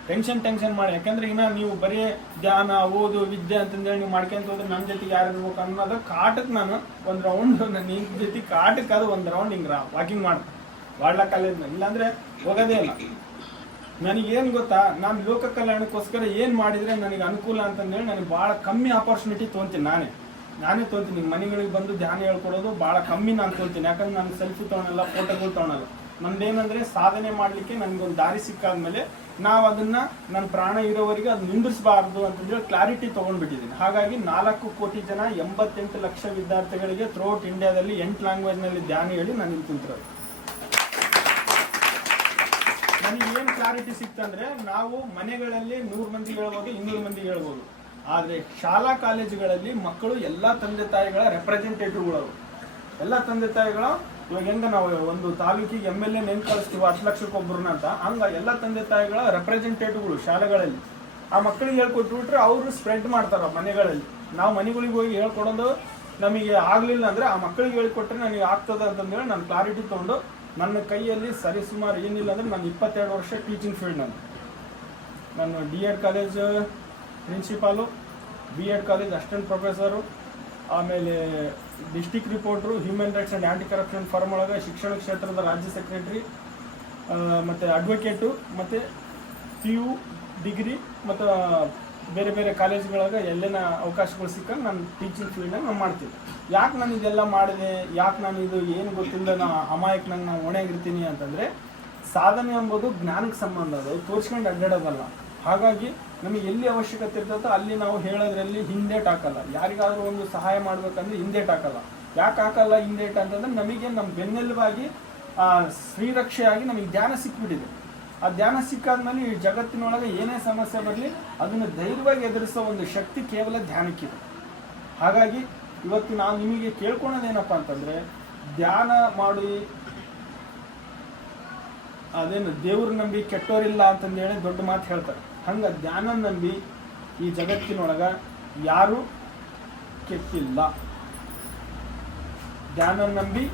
ಟೆನ್ಷನ್ ಮಾಡಿ. ಯಾಕಂದ್ರೆ ಇನ್ನ ನೀವು ಬರೀ ಧ್ಯಾನ, ಓದು, ವಿದ್ಯೆ ಅಂತಂದೇಳಿ ನೀವು ಮಾಡ್ಕೊಂತ ಹೋದ್ರೆ ನನ್ನ ಜೊತೆಗೆ ಯಾರು ಇರ್ಬೇಕು ಅನ್ನೋದು ಕಾಟಕ್ಕೆ ನಾನು ಒಂದು ರೌಂಡ್ ನನ್ನ ಹೆಂಡತಿ ಜೊತೆ ಕಾಟಕ್ಕೆ ಅದು ಒಂದು ರೌಂಡ್ ಹಿಂಗೆ ವಾಕಿಂಗ್ ಮಾಡ್ತೀನಿ ವಾಡ್ಲಾ ಕಾಲೇಜ್ನ. ಇಲ್ಲಾಂದ್ರೆ ಹೋಗೋದೇ ಇಲ್ಲ. ನನಗೇನು ಗೊತ್ತಾ, ನಾನು ಲೋಕ ಕಲ್ಯಾಣಕ್ಕೋಸ್ಕರ ಏನು ಮಾಡಿದರೆ ನನಗೆ ಅನುಕೂಲ ಅಂತಂದೇಳಿ ನನಗೆ ಭಾಳ ಕಮ್ಮಿ ಆಪರ್ಚುನಿಟಿ ತೊಗೊತೀನಿ. ನಾನೇ ತೊಗೊತೀನಿ. ನಿಮ್ಮ ಮನೆಗಳಿಗೆ ಬಂದು ಧ್ಯಾನ ಹೇಳ್ಕೊಡೋದು ಭಾಳ ಕಮ್ಮಿ ನಾನು ತೊಗೊತೀನಿ. ಯಾಕಂದ್ರೆ ನಾನು ಸೆಲ್ಫಿ ತೊಗೊಳಲ್ಲ, ಫೋಟೋಗಳು ತೊಗೊಳಲ್ಲ. ನಂದೇನಂದರೆ ಸಾಧನೆ ಮಾಡಲಿಕ್ಕೆ ನನಗೊಂದು ದಾರಿ ಸಿಕ್ಕಾದ್ಮೇಲೆ ನಾವು ಅದನ್ನು ನನ್ನ ಪ್ರಾಣ ಇರೋವರೆಗೆ ಅದು ನಿಂದಿಸಬಾರ್ದು ಅಂತಂದೇಳಿ ಕ್ಲಾರಿಟಿ ತೊಗೊಂಡ್ಬಿಟ್ಟಿದ್ದೀನಿ. ಹಾಗಾಗಿ 4 ಕೋಟಿ ಜನ 88 ಲಕ್ಷ ವಿದ್ಯಾರ್ಥಿಗಳಿಗೆ ಥ್ರೂಔಟ್ ಇಂಡಿಯಾದಲ್ಲಿ 8 ಲ್ಯಾಂಗ್ವೇಜ್ನಲ್ಲಿ ಧ್ಯಾನ ಹೇಳಿ ನಾನು ಇಲ್ಲಿ ಕುಂತಿರೋದು. ನನಗೇನು ಕ್ಲಾರಿಟಿ ಸಿಕ್ತಂದ್ರೆ, ನಾವು ಮನೆಗಳಲ್ಲಿ 100 ಮಂದಿ ಹೇಳ್ಬೋದು, 200 ಮಂದಿ ಹೇಳ್ಬೋದು. ಆದರೆ ಶಾಲಾ ಕಾಲೇಜುಗಳಲ್ಲಿ ಮಕ್ಕಳು ಎಲ್ಲ ತಂದೆ ತಾಯಿಗಳ ರೆಪ್ರೆಸೆಂಟೇಟಿವ್ಗಳು. ಎಲ್ಲ ತಂದೆ ತಾಯಿಗಳು ಇವಾಗ ಹೆಂಗ ನಾವು ಒಂದು ತಾಲೂಕಿಗೆ MLA ನೆನ್ ಕಳಿಸ್ತೀವಿ 10 ಲಕ್ಷಕ್ಕೊಬ್ಬರನ್ನ ಅಂತ, ಹಂಗ ಎಲ್ಲ ತಂದೆ ತಾಯಿಗಳ ರೆಪ್ರೆಸೆಂಟೇಟಿವ್ಗಳು ಶಾಲೆಗಳಲ್ಲಿ ಆ ಮಕ್ಕಳಿಗೆ ಹೇಳ್ಕೊಟ್ಬಿಟ್ರೆ ಅವರು ಸ್ಪ್ರೆಡ್ ಮಾಡ್ತಾರ ಮನೆಗಳಲ್ಲಿ. ನಾವು ಮನೆಗಳಿಗೆ ಹೋಗಿ ಹೇಳ್ಕೊಡೋದು ನಮಗೆ ಆಗಲಿಲ್ಲ ಅಂದರೆ ಆ ಮಕ್ಕಳಿಗೆ ಹೇಳ್ಕೊಟ್ರೆ ನನಗೆ ಆಗ್ತದೆ ಅಂತಂದೇಳಿ ನಾನು ಕ್ಲಾರಿಟಿ ತೊಗೊಂಡು ನನ್ನ ಕೈಯಲ್ಲಿ ಸರಿಸುಮಾರು ಏನಿಲ್ಲ ಅಂದರೆ ನಾನು 22 ವರ್ಷ ಟೀಚಿಂಗ್ ಫೀಲ್ಡ್. ನಾನು D.Ed college principal, B.Ed college assistant professor, ಆಮೇಲೆ district reporter, human rights and anti corruption forum ಒಳಗೆ ಶಿಕ್ಷಣ ಕ್ಷೇತ್ರದ ರಾಜ್ಯ ಸೆಕ್ರೆಟರಿ, ಮತ್ತು ಅಡ್ವೊಕೇಟು, ಮತ್ತು PU ಡಿಗ್ರಿ, ಮತ್ತು ಬೇರೆ ಬೇರೆ ಕಾಲೇಜುಗಳಿಗೆ ಎಲ್ಲೇನ ಅವಕಾಶಗಳು ಸಿಕ್ಕಂಗೆ ನಾನು ಟೀಚಿಂಗ್ ಫೀಲ್ಡ್ನಾಗ ನಾನು ಮಾಡ್ತೀನಿ. ಯಾಕೆ ನಾನು ಇದೆಲ್ಲ ಮಾಡಿದೆ, ಯಾಕೆ ನಾನು ಇದು ಏನು ಗೊತ್ತಿಲ್ಲ ನಾ ಅಮಾಯಕನಾಗ ನಾನು ಹೊಣೆಯಾಗಿರ್ತೀನಿ ಅಂತಂದರೆ, ಸಾಧನೆ ಎಂಬುದು ಜ್ಞಾನಕ್ಕೆ ಸಂಬಂಧ, ಅದು ತೋರಿಸ್ಕೊಂಡು ಅಡ್ಡಾಡೋದಲ್ಲ. ಹಾಗಾಗಿ ನಮಗೆ ಎಲ್ಲಿ ಅವಶ್ಯಕತೆ ಇರ್ತದೋ ಅಲ್ಲಿ ನಾವು ಹೇಳೋದ್ರಲ್ಲಿ ಹಿಂದೇಟ್ ಹಾಕಲ್ಲ. ಯಾರಿಗಾದ್ರೂ ಒಂದು ಸಹಾಯ ಮಾಡ್ಬೇಕಂದ್ರೆ ಹಿಂದೇಟ್ ಹಾಕಲ್ಲ. ಯಾಕೆ ಹಾಕಲ್ಲ ಹಿಂದೇಟ್ ಅಂತಂದ್ರೆ, ನಮಗೆ ನಮ್ಮ ಬೆನ್ನೆಲುಬಾಗಿ ಶ್ರೀರಕ್ಷೆಯಾಗಿ ನಮಗೆ ಧ್ಯಾನ ಸಿಕ್ಬಿಟ್ಟಿದೆ. ಆ ಧ್ಯಾನ ಸಿಕ್ಕಾದ್ಮೇಲೆ ಈ ಜಗತ್ತಿನೊಳಗೆ ಏನೇ ಸಮಸ್ಯೆ ಬರಲಿ ಅದನ್ನು ಧೈರ್ಯವಾಗಿ ಎದುರಿಸೋ ಒಂದು ಶಕ್ತಿ ಕೇವಲ ಧ್ಯಾನಕ್ಕಿದೆ. ಹಾಗಾಗಿ ಇವತ್ತು ನಾವು ನಿಮಗೆ ಕೇಳ್ಕೊಳೋದೇನಪ್ಪ ಅಂತಂದರೆ, ಧ್ಯಾನ ಮಾಡಿ ಅದೇನು ದೇವ್ರ ನಂಬಿ ಕೆಟ್ಟೋರಿಲ್ಲ ಅಂತಂದೇಳಿ ದೊಡ್ಡ ಮಾತು ಹೇಳ್ತಾರೆ. ಹಂಗೆ ಧ್ಯಾನ ನಂಬಿ ಈ ಜಗತ್ತಿನೊಳಗೆ ಯಾರೂ ಕೆಟ್ಟಿಲ್ಲ. ಧ್ಯಾನ ನಂಬಿ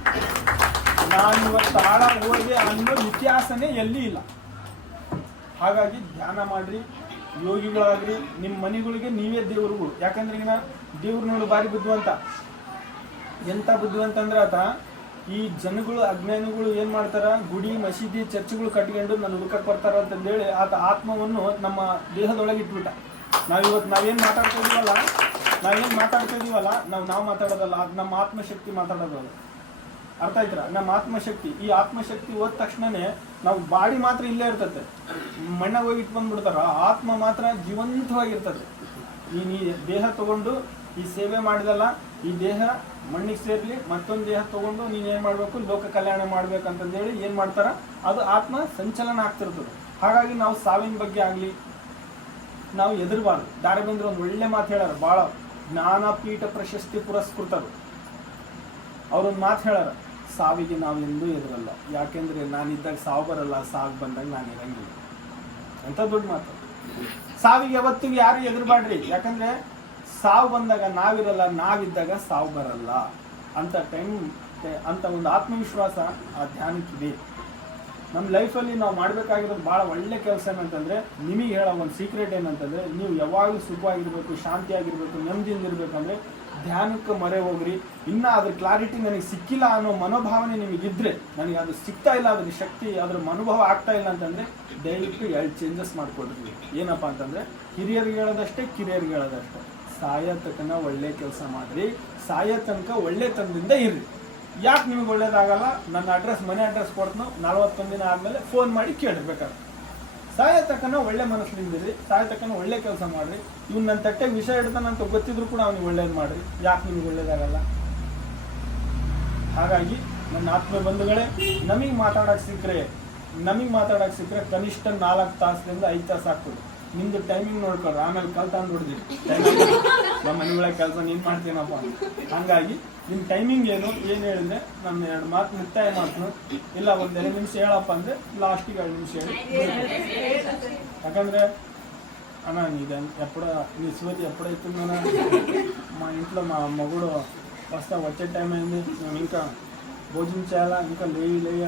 ನಾನಿವತ್ತು ಆಳ ಹೋಗಿ ಅನ್ನೋ ಇತಿಹಾಸನೇ ಎಲ್ಲಿ ಇಲ್ಲ. ಹಾಗಾಗಿ ಧ್ಯಾನ ಮಾಡ್ರಿ, ಯೋಗಿಗಳಾಗ್ರಿ, ನಿಮ್ಮ ಮನೆಗಳಿಗೆ ನೀವೇ ದೇವ್ರುಗಳು. ಯಾಕಂದ್ರೆ ಈಗ ದೇವ್ರು ನೋಡು ಭಾರಿ ಬುದ್ಧಿವಂತ. ಎಂಥ ಬುದ್ಧಿವಂತ ಅಂದ್ರೆ ಆತ ಈ ಜನಗಳು ಅಜ್ಞಾನಿಗಳು ಏನು ಮಾಡ್ತಾರ, ಗುಡಿ ಮಸೀದಿ ಚರ್ಚ್ಗಳು ಕಟ್ಕೊಂಡು ನನ್ನ ಹುಡುಕಕ್ಕೆ ಬರ್ತಾರ ಅಂತಂದೇಳಿ ಆತ ಆತ್ಮವನ್ನು ನಮ್ಮ ದೇಹದೊಳಗೆ ಇಟ್ಬಿಟ್ಟ. ನಾವೇನು ಮಾತಾಡ್ತಾ ಇದೀವಲ್ಲ ನಾವು ಮಾತಾಡೋದಲ್ಲ, ಅದು ನಮ್ಮ ಆತ್ಮಶಕ್ತಿ ಮಾತಾಡೋದಲ್ಲ. ಅರ್ಥ ಆಯ್ತರ? ನಮ್ಮ ಆತ್ಮಶಕ್ತಿ, ಈ ಆತ್ಮಶಕ್ತಿ ಹೋದ ತಕ್ಷಣನೇ ನಾವು ಬಾಡಿ ಮಾತ್ರ ಇಲ್ಲೇ ಇರ್ತದೆ, ಮಣ್ಣಾಗ ಹೋಗಿ ಇಟ್ಟು ಬಂದ್ಬಿಡ್ತಾರ. ಆತ್ಮ ಮಾತ್ರ ಜೀವಂತವಾಗಿರ್ತದೆ. ನೀ ದೇಹ ತಗೊಂಡು ಈ ಸೇವೆ ಮಾಡಿದಲ್ಲ, ಈ ದೇಹ ಮಣ್ಣಿಗೆ ಸೇರಲಿ, ಮತ್ತೊಂದು ದೇಹ ತಗೊಂಡು ನೀನು ಏನು ಮಾಡಬೇಕು, ಲೋಕ ಕಲ್ಯಾಣ ಮಾಡ್ಬೇಕಂತಂದೇಳಿ ಏನು ಮಾಡ್ತಾರ, ಅದು ಆತ್ಮ ಸಂಚಲನ ಆಗ್ತಿರ್ತದೆ. ಹಾಗಾಗಿ ನಾವು ಸಾವಿನ ಬಗ್ಗೆ ಆಗಲಿ ನಾವು ಎದುರಬಾರ್ದು. ದಾರಿ ಬಂದ್ರೆ ಒಂದು ಒಳ್ಳೆ ಮಾತು ಹೇಳಾರ, ಭಾಳ ಜ್ಞಾನಪೀಠ ಪ್ರಶಸ್ತಿ ಪುರಸ್ಕೃತರು. ಅವ್ರೊಂದು ಮಾತು ಹೇಳಾರ, ಸಾವಿಗೆ ನಾವು ಎಂದೂ ಎದುರಲ್ಲ, ಯಾಕೆಂದರೆ ನಾನಿದ್ದಾಗ ಸಾವು ಬರಲ್ಲ, ಸಾವು ಬಂದಾಗ ನಾನು ಇರಂಗಿಲ್ಲ ಅಂತ ದೊಡ್ಡ ಮಾತು. ಸಾವಿಗೆ ಯಾವತ್ತಿಗೆ ಯಾರು ಎದುರಬಾಡ್ರಿ, ಯಾಕಂದರೆ ಸಾವು ಬಂದಾಗ ನಾವಿರಲ್ಲ, ನಾವಿದ್ದಾಗ ಸಾವು ಬರಲ್ಲ ಅಂತ ಅಂತ ಒಂದು ಆತ್ಮವಿಶ್ವಾಸ ಆ ಧ್ಯಾನಕ್ಕಿದೆ. ನಮ್ಮ ಲೈಫಲ್ಲಿ ನಾವು ಮಾಡಬೇಕಾಗಿರೋದು ಭಾಳ ಒಳ್ಳೆ ಕೆಲಸ ಏನಂತಂದರೆ, ನಿಮಗೆ ಹೇಳೋ ಒಂದು ಸೀಕ್ರೆಟ್ ಏನಂತಂದರೆ, ನೀವು ಯಾವಾಗಲೂ ಸುಖವಾಗಿರಬೇಕು, ಶಾಂತಿಯಾಗಿರಬೇಕು, ನೆಮ್ಮದಿಯಿಂದ ಇರಬೇಕಂದ್ರೆ ಧ್ಯಾನಕ್ಕೆ ಮೊರೆ ಹೋಗ್ರಿ. ಇನ್ನೂ ಅದ್ರ ಕ್ಲಾರಿಟಿ ನನಗೆ ಸಿಕ್ಕಿಲ್ಲ ಅನ್ನೋ ಮನೋಭಾವನೆ ನಿಮಗಿದ್ರೆ, ನನಗೆ ಅದು ಸಿಗ್ತಾ ಇಲ್ಲ, ಅದ್ರ ಶಕ್ತಿ, ಅದ್ರ ಅನುಭವ ಆಗ್ತಾ ಇಲ್ಲ ಅಂತಂದರೆ ದಯವಿಟ್ಟು 2 ಚೇಂಜಸ್ ಮಾಡಿಕೊಡ್ರಿ. ಏನಪ್ಪ ಅಂತಂದರೆ, ಹಿರಿಯರಿಗೆ ಹೇಳೋದಷ್ಟೇ, ಕಿರಿಯರಿಗೆ ಹೇಳೋದಷ್ಟೇ. ಸಾಯೋ ತನಕ ಒಳ್ಳೆ ಕೆಲಸ ಮಾಡ್ರಿ, ಸಾಯೋ ತನಕ ಒಳ್ಳೆತನದಿಂದ ಇರ್ರಿ. ಯಾಕೆ ನಿಮ್ಗೆ ಒಳ್ಳೇದಾಗಲ್ಲ, ನನ್ನ ಮನೆ ಅಡ್ರೆಸ್ ಕೊಡ್ತು, 41 ದಿನ ಆದಮೇಲೆ ಫೋನ್ ಮಾಡಿ ಕೇಳಿರ್ಬೇಕಾದ್ರೆ. ಸಾಯೋ ತಕ್ಕನ ಒಳ್ಳೆ ಮನಸ್ಸಿನಿಂದಿರಿ, ಸಾಯೋ ತಕ್ಕನ ಒಳ್ಳೆ ಕೆಲಸ ಮಾಡ್ರಿ. ಇವ್ನು ನನ್ನ ತಟ್ಟೆಗೆ ವಿಷ ಇಡ್ತಾನಂತ ಗೊತ್ತಿದ್ರು ಕೂಡ ಅವ್ನಿಗೆ ಒಳ್ಳೇದು ಮಾಡ್ರಿ. ಯಾಕೆ ನಿಮ್ಗೆ ಒಳ್ಳೇದಾಗಲ್ಲ? ಹಾಗಾಗಿ ನನ್ನ ಆತ್ಮ ಬಂಧುಗಳೇ, ನಮಗೆ ಮಾತಾಡೋಕೆ ಸಿಕ್ಕರೆ ಕನಿಷ್ಠ 4 ತಾಸದಿಂದ 5 ತಾಸು ಆಗ್ತದೆ. ನಿಮ್ದು ಟೈಮಿಂಗ್ ನೋಡ್ಕೊಳ್ರಿ, ಆಮೇಲೆ ಕಲ್ತಂದು ಹೊಡ್ದಿರಿ ನಮ್ಮ ಮನೆಯೊಳಗೆ ಕೆಲಸ ನೀನು ಮಾಡ್ತೀನಪ್ಪ ಅಂತ. ಹಂಗಾಗಿ ನಿಮ್ಮ ಟೈಮಿಂಗ್ ಏನು ಹೇಳಿದ್ರೆ ನನ್ನ 2 ಮಾತು ಮುಕ್ತಾಯ ಮಾಡ್ತೀನಿ, ಇಲ್ಲ 1 ನಿಮಿಷ ಹೇಳಪ್ಪ ಅಂದರೆ ಲಾಸ್ಟಿಗೆ 2 ನಿಮಿಷ ಹೇಳಿ. ಯಾಕಂದರೆ అన్న ఇది నీ సూది ఎప్పుడైతుందన్నా మా ఇంట్లో మా మగుడు వచ్చే టైం అయింది, మేము ఇంకా భోజనం చేయాలా, ఇంకా లేయి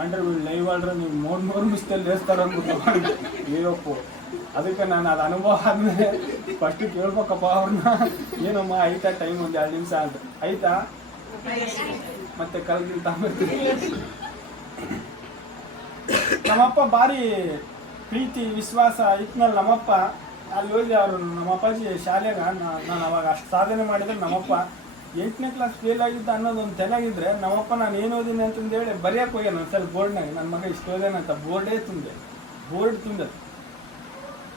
అంటే వీళ్ళు లేయి వాళ్ళరు ನೀವು 3 ಮಿಸ್ಟೇ ಲೇಸ್ತಾರೆ ಅಂದ್ಬಿಟ್ಟು ಏಯಪ್ಪು. ಅದಕ್ಕೆ ನಾನು ಅದು ಅನುಭವ ಆದಮೇಲೆ ಫಸ್ಟ್ ಕೇಳ್ಬೇಕಪ್ಪ ಅವ್ರನ್ನ, ಏನಮ್ಮ ಆಯ್ತಾ ಟೈಮ್ 1-2 ನಿಮಿಷ ಅಂತ ಆಯ್ತಾ, ಮತ್ತೆ ಕಲ್ಗಿಲ್ ತಗೊಂಡ್ಬರ್ತೀನಿ. ನಮ್ಮಪ್ಪ ಭಾರಿ ಪ್ರೀತಿ ವಿಶ್ವಾಸ ಇಟ್ನಲ್ಲಿ. ನಮ್ಮಪ್ಪ ಅಲ್ಲಿ ಹೋಗಿ ಅವರು ನಮ್ಮ ಅಪ್ಪಾಜಿ ಶಾಲೆಗೆ ನಾನು ಅವಾಗ ಅಷ್ಟು ಸಾಧನೆ ಮಾಡಿದ್ರೆ ನಮ್ಮಪ್ಪ 8ನೇ ಕ್ಲಾಸ್ ಫೇಲ್ ಆಗಿದ್ದ ಅನ್ನೋದೊಂದು ತೆಲಾಗಿದ್ರೆ ನಮ್ಮಪ್ಪ ನಾನು ಏನು ಓದಿನಿ ಅಂತಂದೇಳಿ ಬರೆಯೋಕೆ ಹೋಗ್ಯಾನ ಒಂದ್ಸಲ ಬೋರ್ಡ್ನಾಗ, ನನ್ನ ಮಗ ಇಷ್ಟು ಓದೇನಂತ ಬೋರ್ಡ್ ತುಂಬಿದೆ.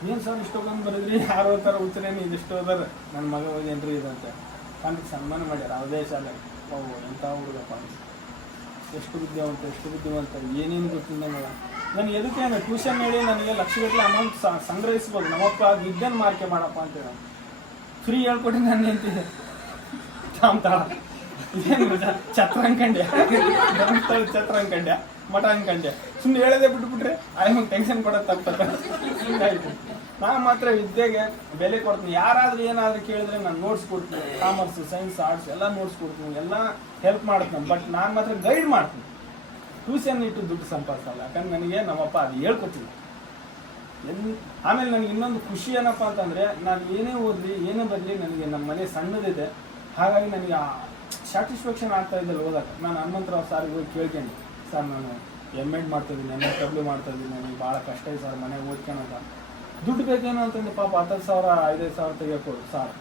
ಏನು ಸರ್ ಇಷ್ಟೊಂದು ಬರೆದ್ರಿ, ಯಾರು ಓದ್ತಾರ ಉತ್ತರೇನು ಇದಿಷ್ಟು ಓದಾರ, ನನ್ನ ಮಗ ಓದೇನ್ರಿ ಇದಂತೆ ಕಂಡು ಸನ್ಮಾನ ಮಾಡ್ಯಾರ ಅದೇ ಶಾಲೆಗೆ. ಎಂಥ ಹುಡುಗಪ್ಪ, ಎಷ್ಟು ಬುದ್ಧಿವಂತ ಏನೇನು ಗೊತ್ತಿಲ್ಲ ಮಗ. ನನಗೆ ಎದಕ್ಕೇನು ಟ್ಯೂಷನ್ ಹೇಳಿ ನನಗೆ ಲಕ್ಷಗಟ್ಟಲೆ ಅಮೌಂಟ್ ಸಂಗ್ರಹಿಸ್ಬೋದು. ನಮ್ಮಪ್ಪ ವಿದ್ಯೆನ ಮಾರ್ಕೆ ಮಾಡಪ್ಪ ಅಂತೇಳಿ ಫ್ರೀ ಹೇಳ್ಕೊಟ್ಟು ನಾನು ನಿಂತಿದ್ದೆ ತಾಮ್ತಾಳ ಏನು ಛತ್ರ ಅನ್ಕಂಡ್ಯ, ಛತ್ರ ಅನ್ಕಂಡ್ಯ, ಮಠ ಅನ್ಕಂಡ್ಯ, ಸುಮ್ಮನೆ ಹೇಳೋದೇ ಬಿಟ್ಬಿಟ್ರೆ ಆಯಮಗೆ ಟೆನ್ಷನ್ ಕೊಡೋದು ತಪ್ಪ. ಹಿಂಗಾಯ್ತು. ನಾನು ಮಾತ್ರ ವಿದ್ಯೆಗೆ ಬೆಲೆ ಕೊಡ್ತೀನಿ. ಯಾರಾದ್ರೂ ಏನಾದರೂ ಕೇಳಿದ್ರೆ ನಾನು ನೋಟ್ಸ್ ಕೊಡ್ತೀನಿ, ಕಾಮರ್ಸ್ ಸೈನ್ಸ್ ಆರ್ಟ್ಸ್ ಎಲ್ಲ ನೋಟ್ಸ್ ಕೊಡ್ತೀನಿ, ಎಲ್ಲ ಹೆಲ್ಪ್ ಮಾಡ್ತೀನಿ. ಬಟ್ ನಾನು ಮಾತ್ರ ಗೈಡ್ ಮಾಡ್ತೀನಿ. ಟ್ಯೂಷನ್ ಇಟ್ಟು ದುಡ್ಡು ಸಂಪಾದಿಸಲ್ಲ, ಯಾಕಂದ್ರೆ ನನಗೆ ನಮ್ಮಪ್ಪ ಅದು ಹೇಳ್ಕೊತೀನಿ. ಆಮೇಲೆ ನನಗೆ ಇನ್ನೊಂದು ಖುಷಿ ಏನಪ್ಪ ಅಂತಂದರೆ, ನಾನು ಏನೇ ಓದಲಿ ಏನೇ ಬರಲಿ ನನಗೆ ನಮ್ಮ ಮನೆ ಸಣ್ಣದಿದೆ, ಹಾಗಾಗಿ ನನಗೆ ಸ್ಯಾಟಿಸ್ಫ್ಯಾಕ್ಷನ್ ಆಗ್ತಾ ಇದ್ದಲ್ಲ ಓದಕ್ಕೆ. ನಾನು ಹನುಮಂತರಾವ್ ಸಾರಿಗೆ ಹೋಗಿ ಕೇಳ್ಕೊಂಡು, ಸರ್ ನಾನು MEd ಮಾಡ್ತಾಯಿದ್ದೀನಿ, MSW ಮಾಡ್ತಾಯಿದ್ದೀನಿ, ನನಗೆ ಭಾಳ ಕಷ್ಟ ಇದೆ ಸರ್ ಮನೆಗೆ ಓದ್ಕೊಳಕ, ದುಡ್ಡು ಬೇಕೇನೋ ಅಂತಂದು ಪಾಪ 10,000 5,000 ತೆಗೆಯೋದು ಸರ್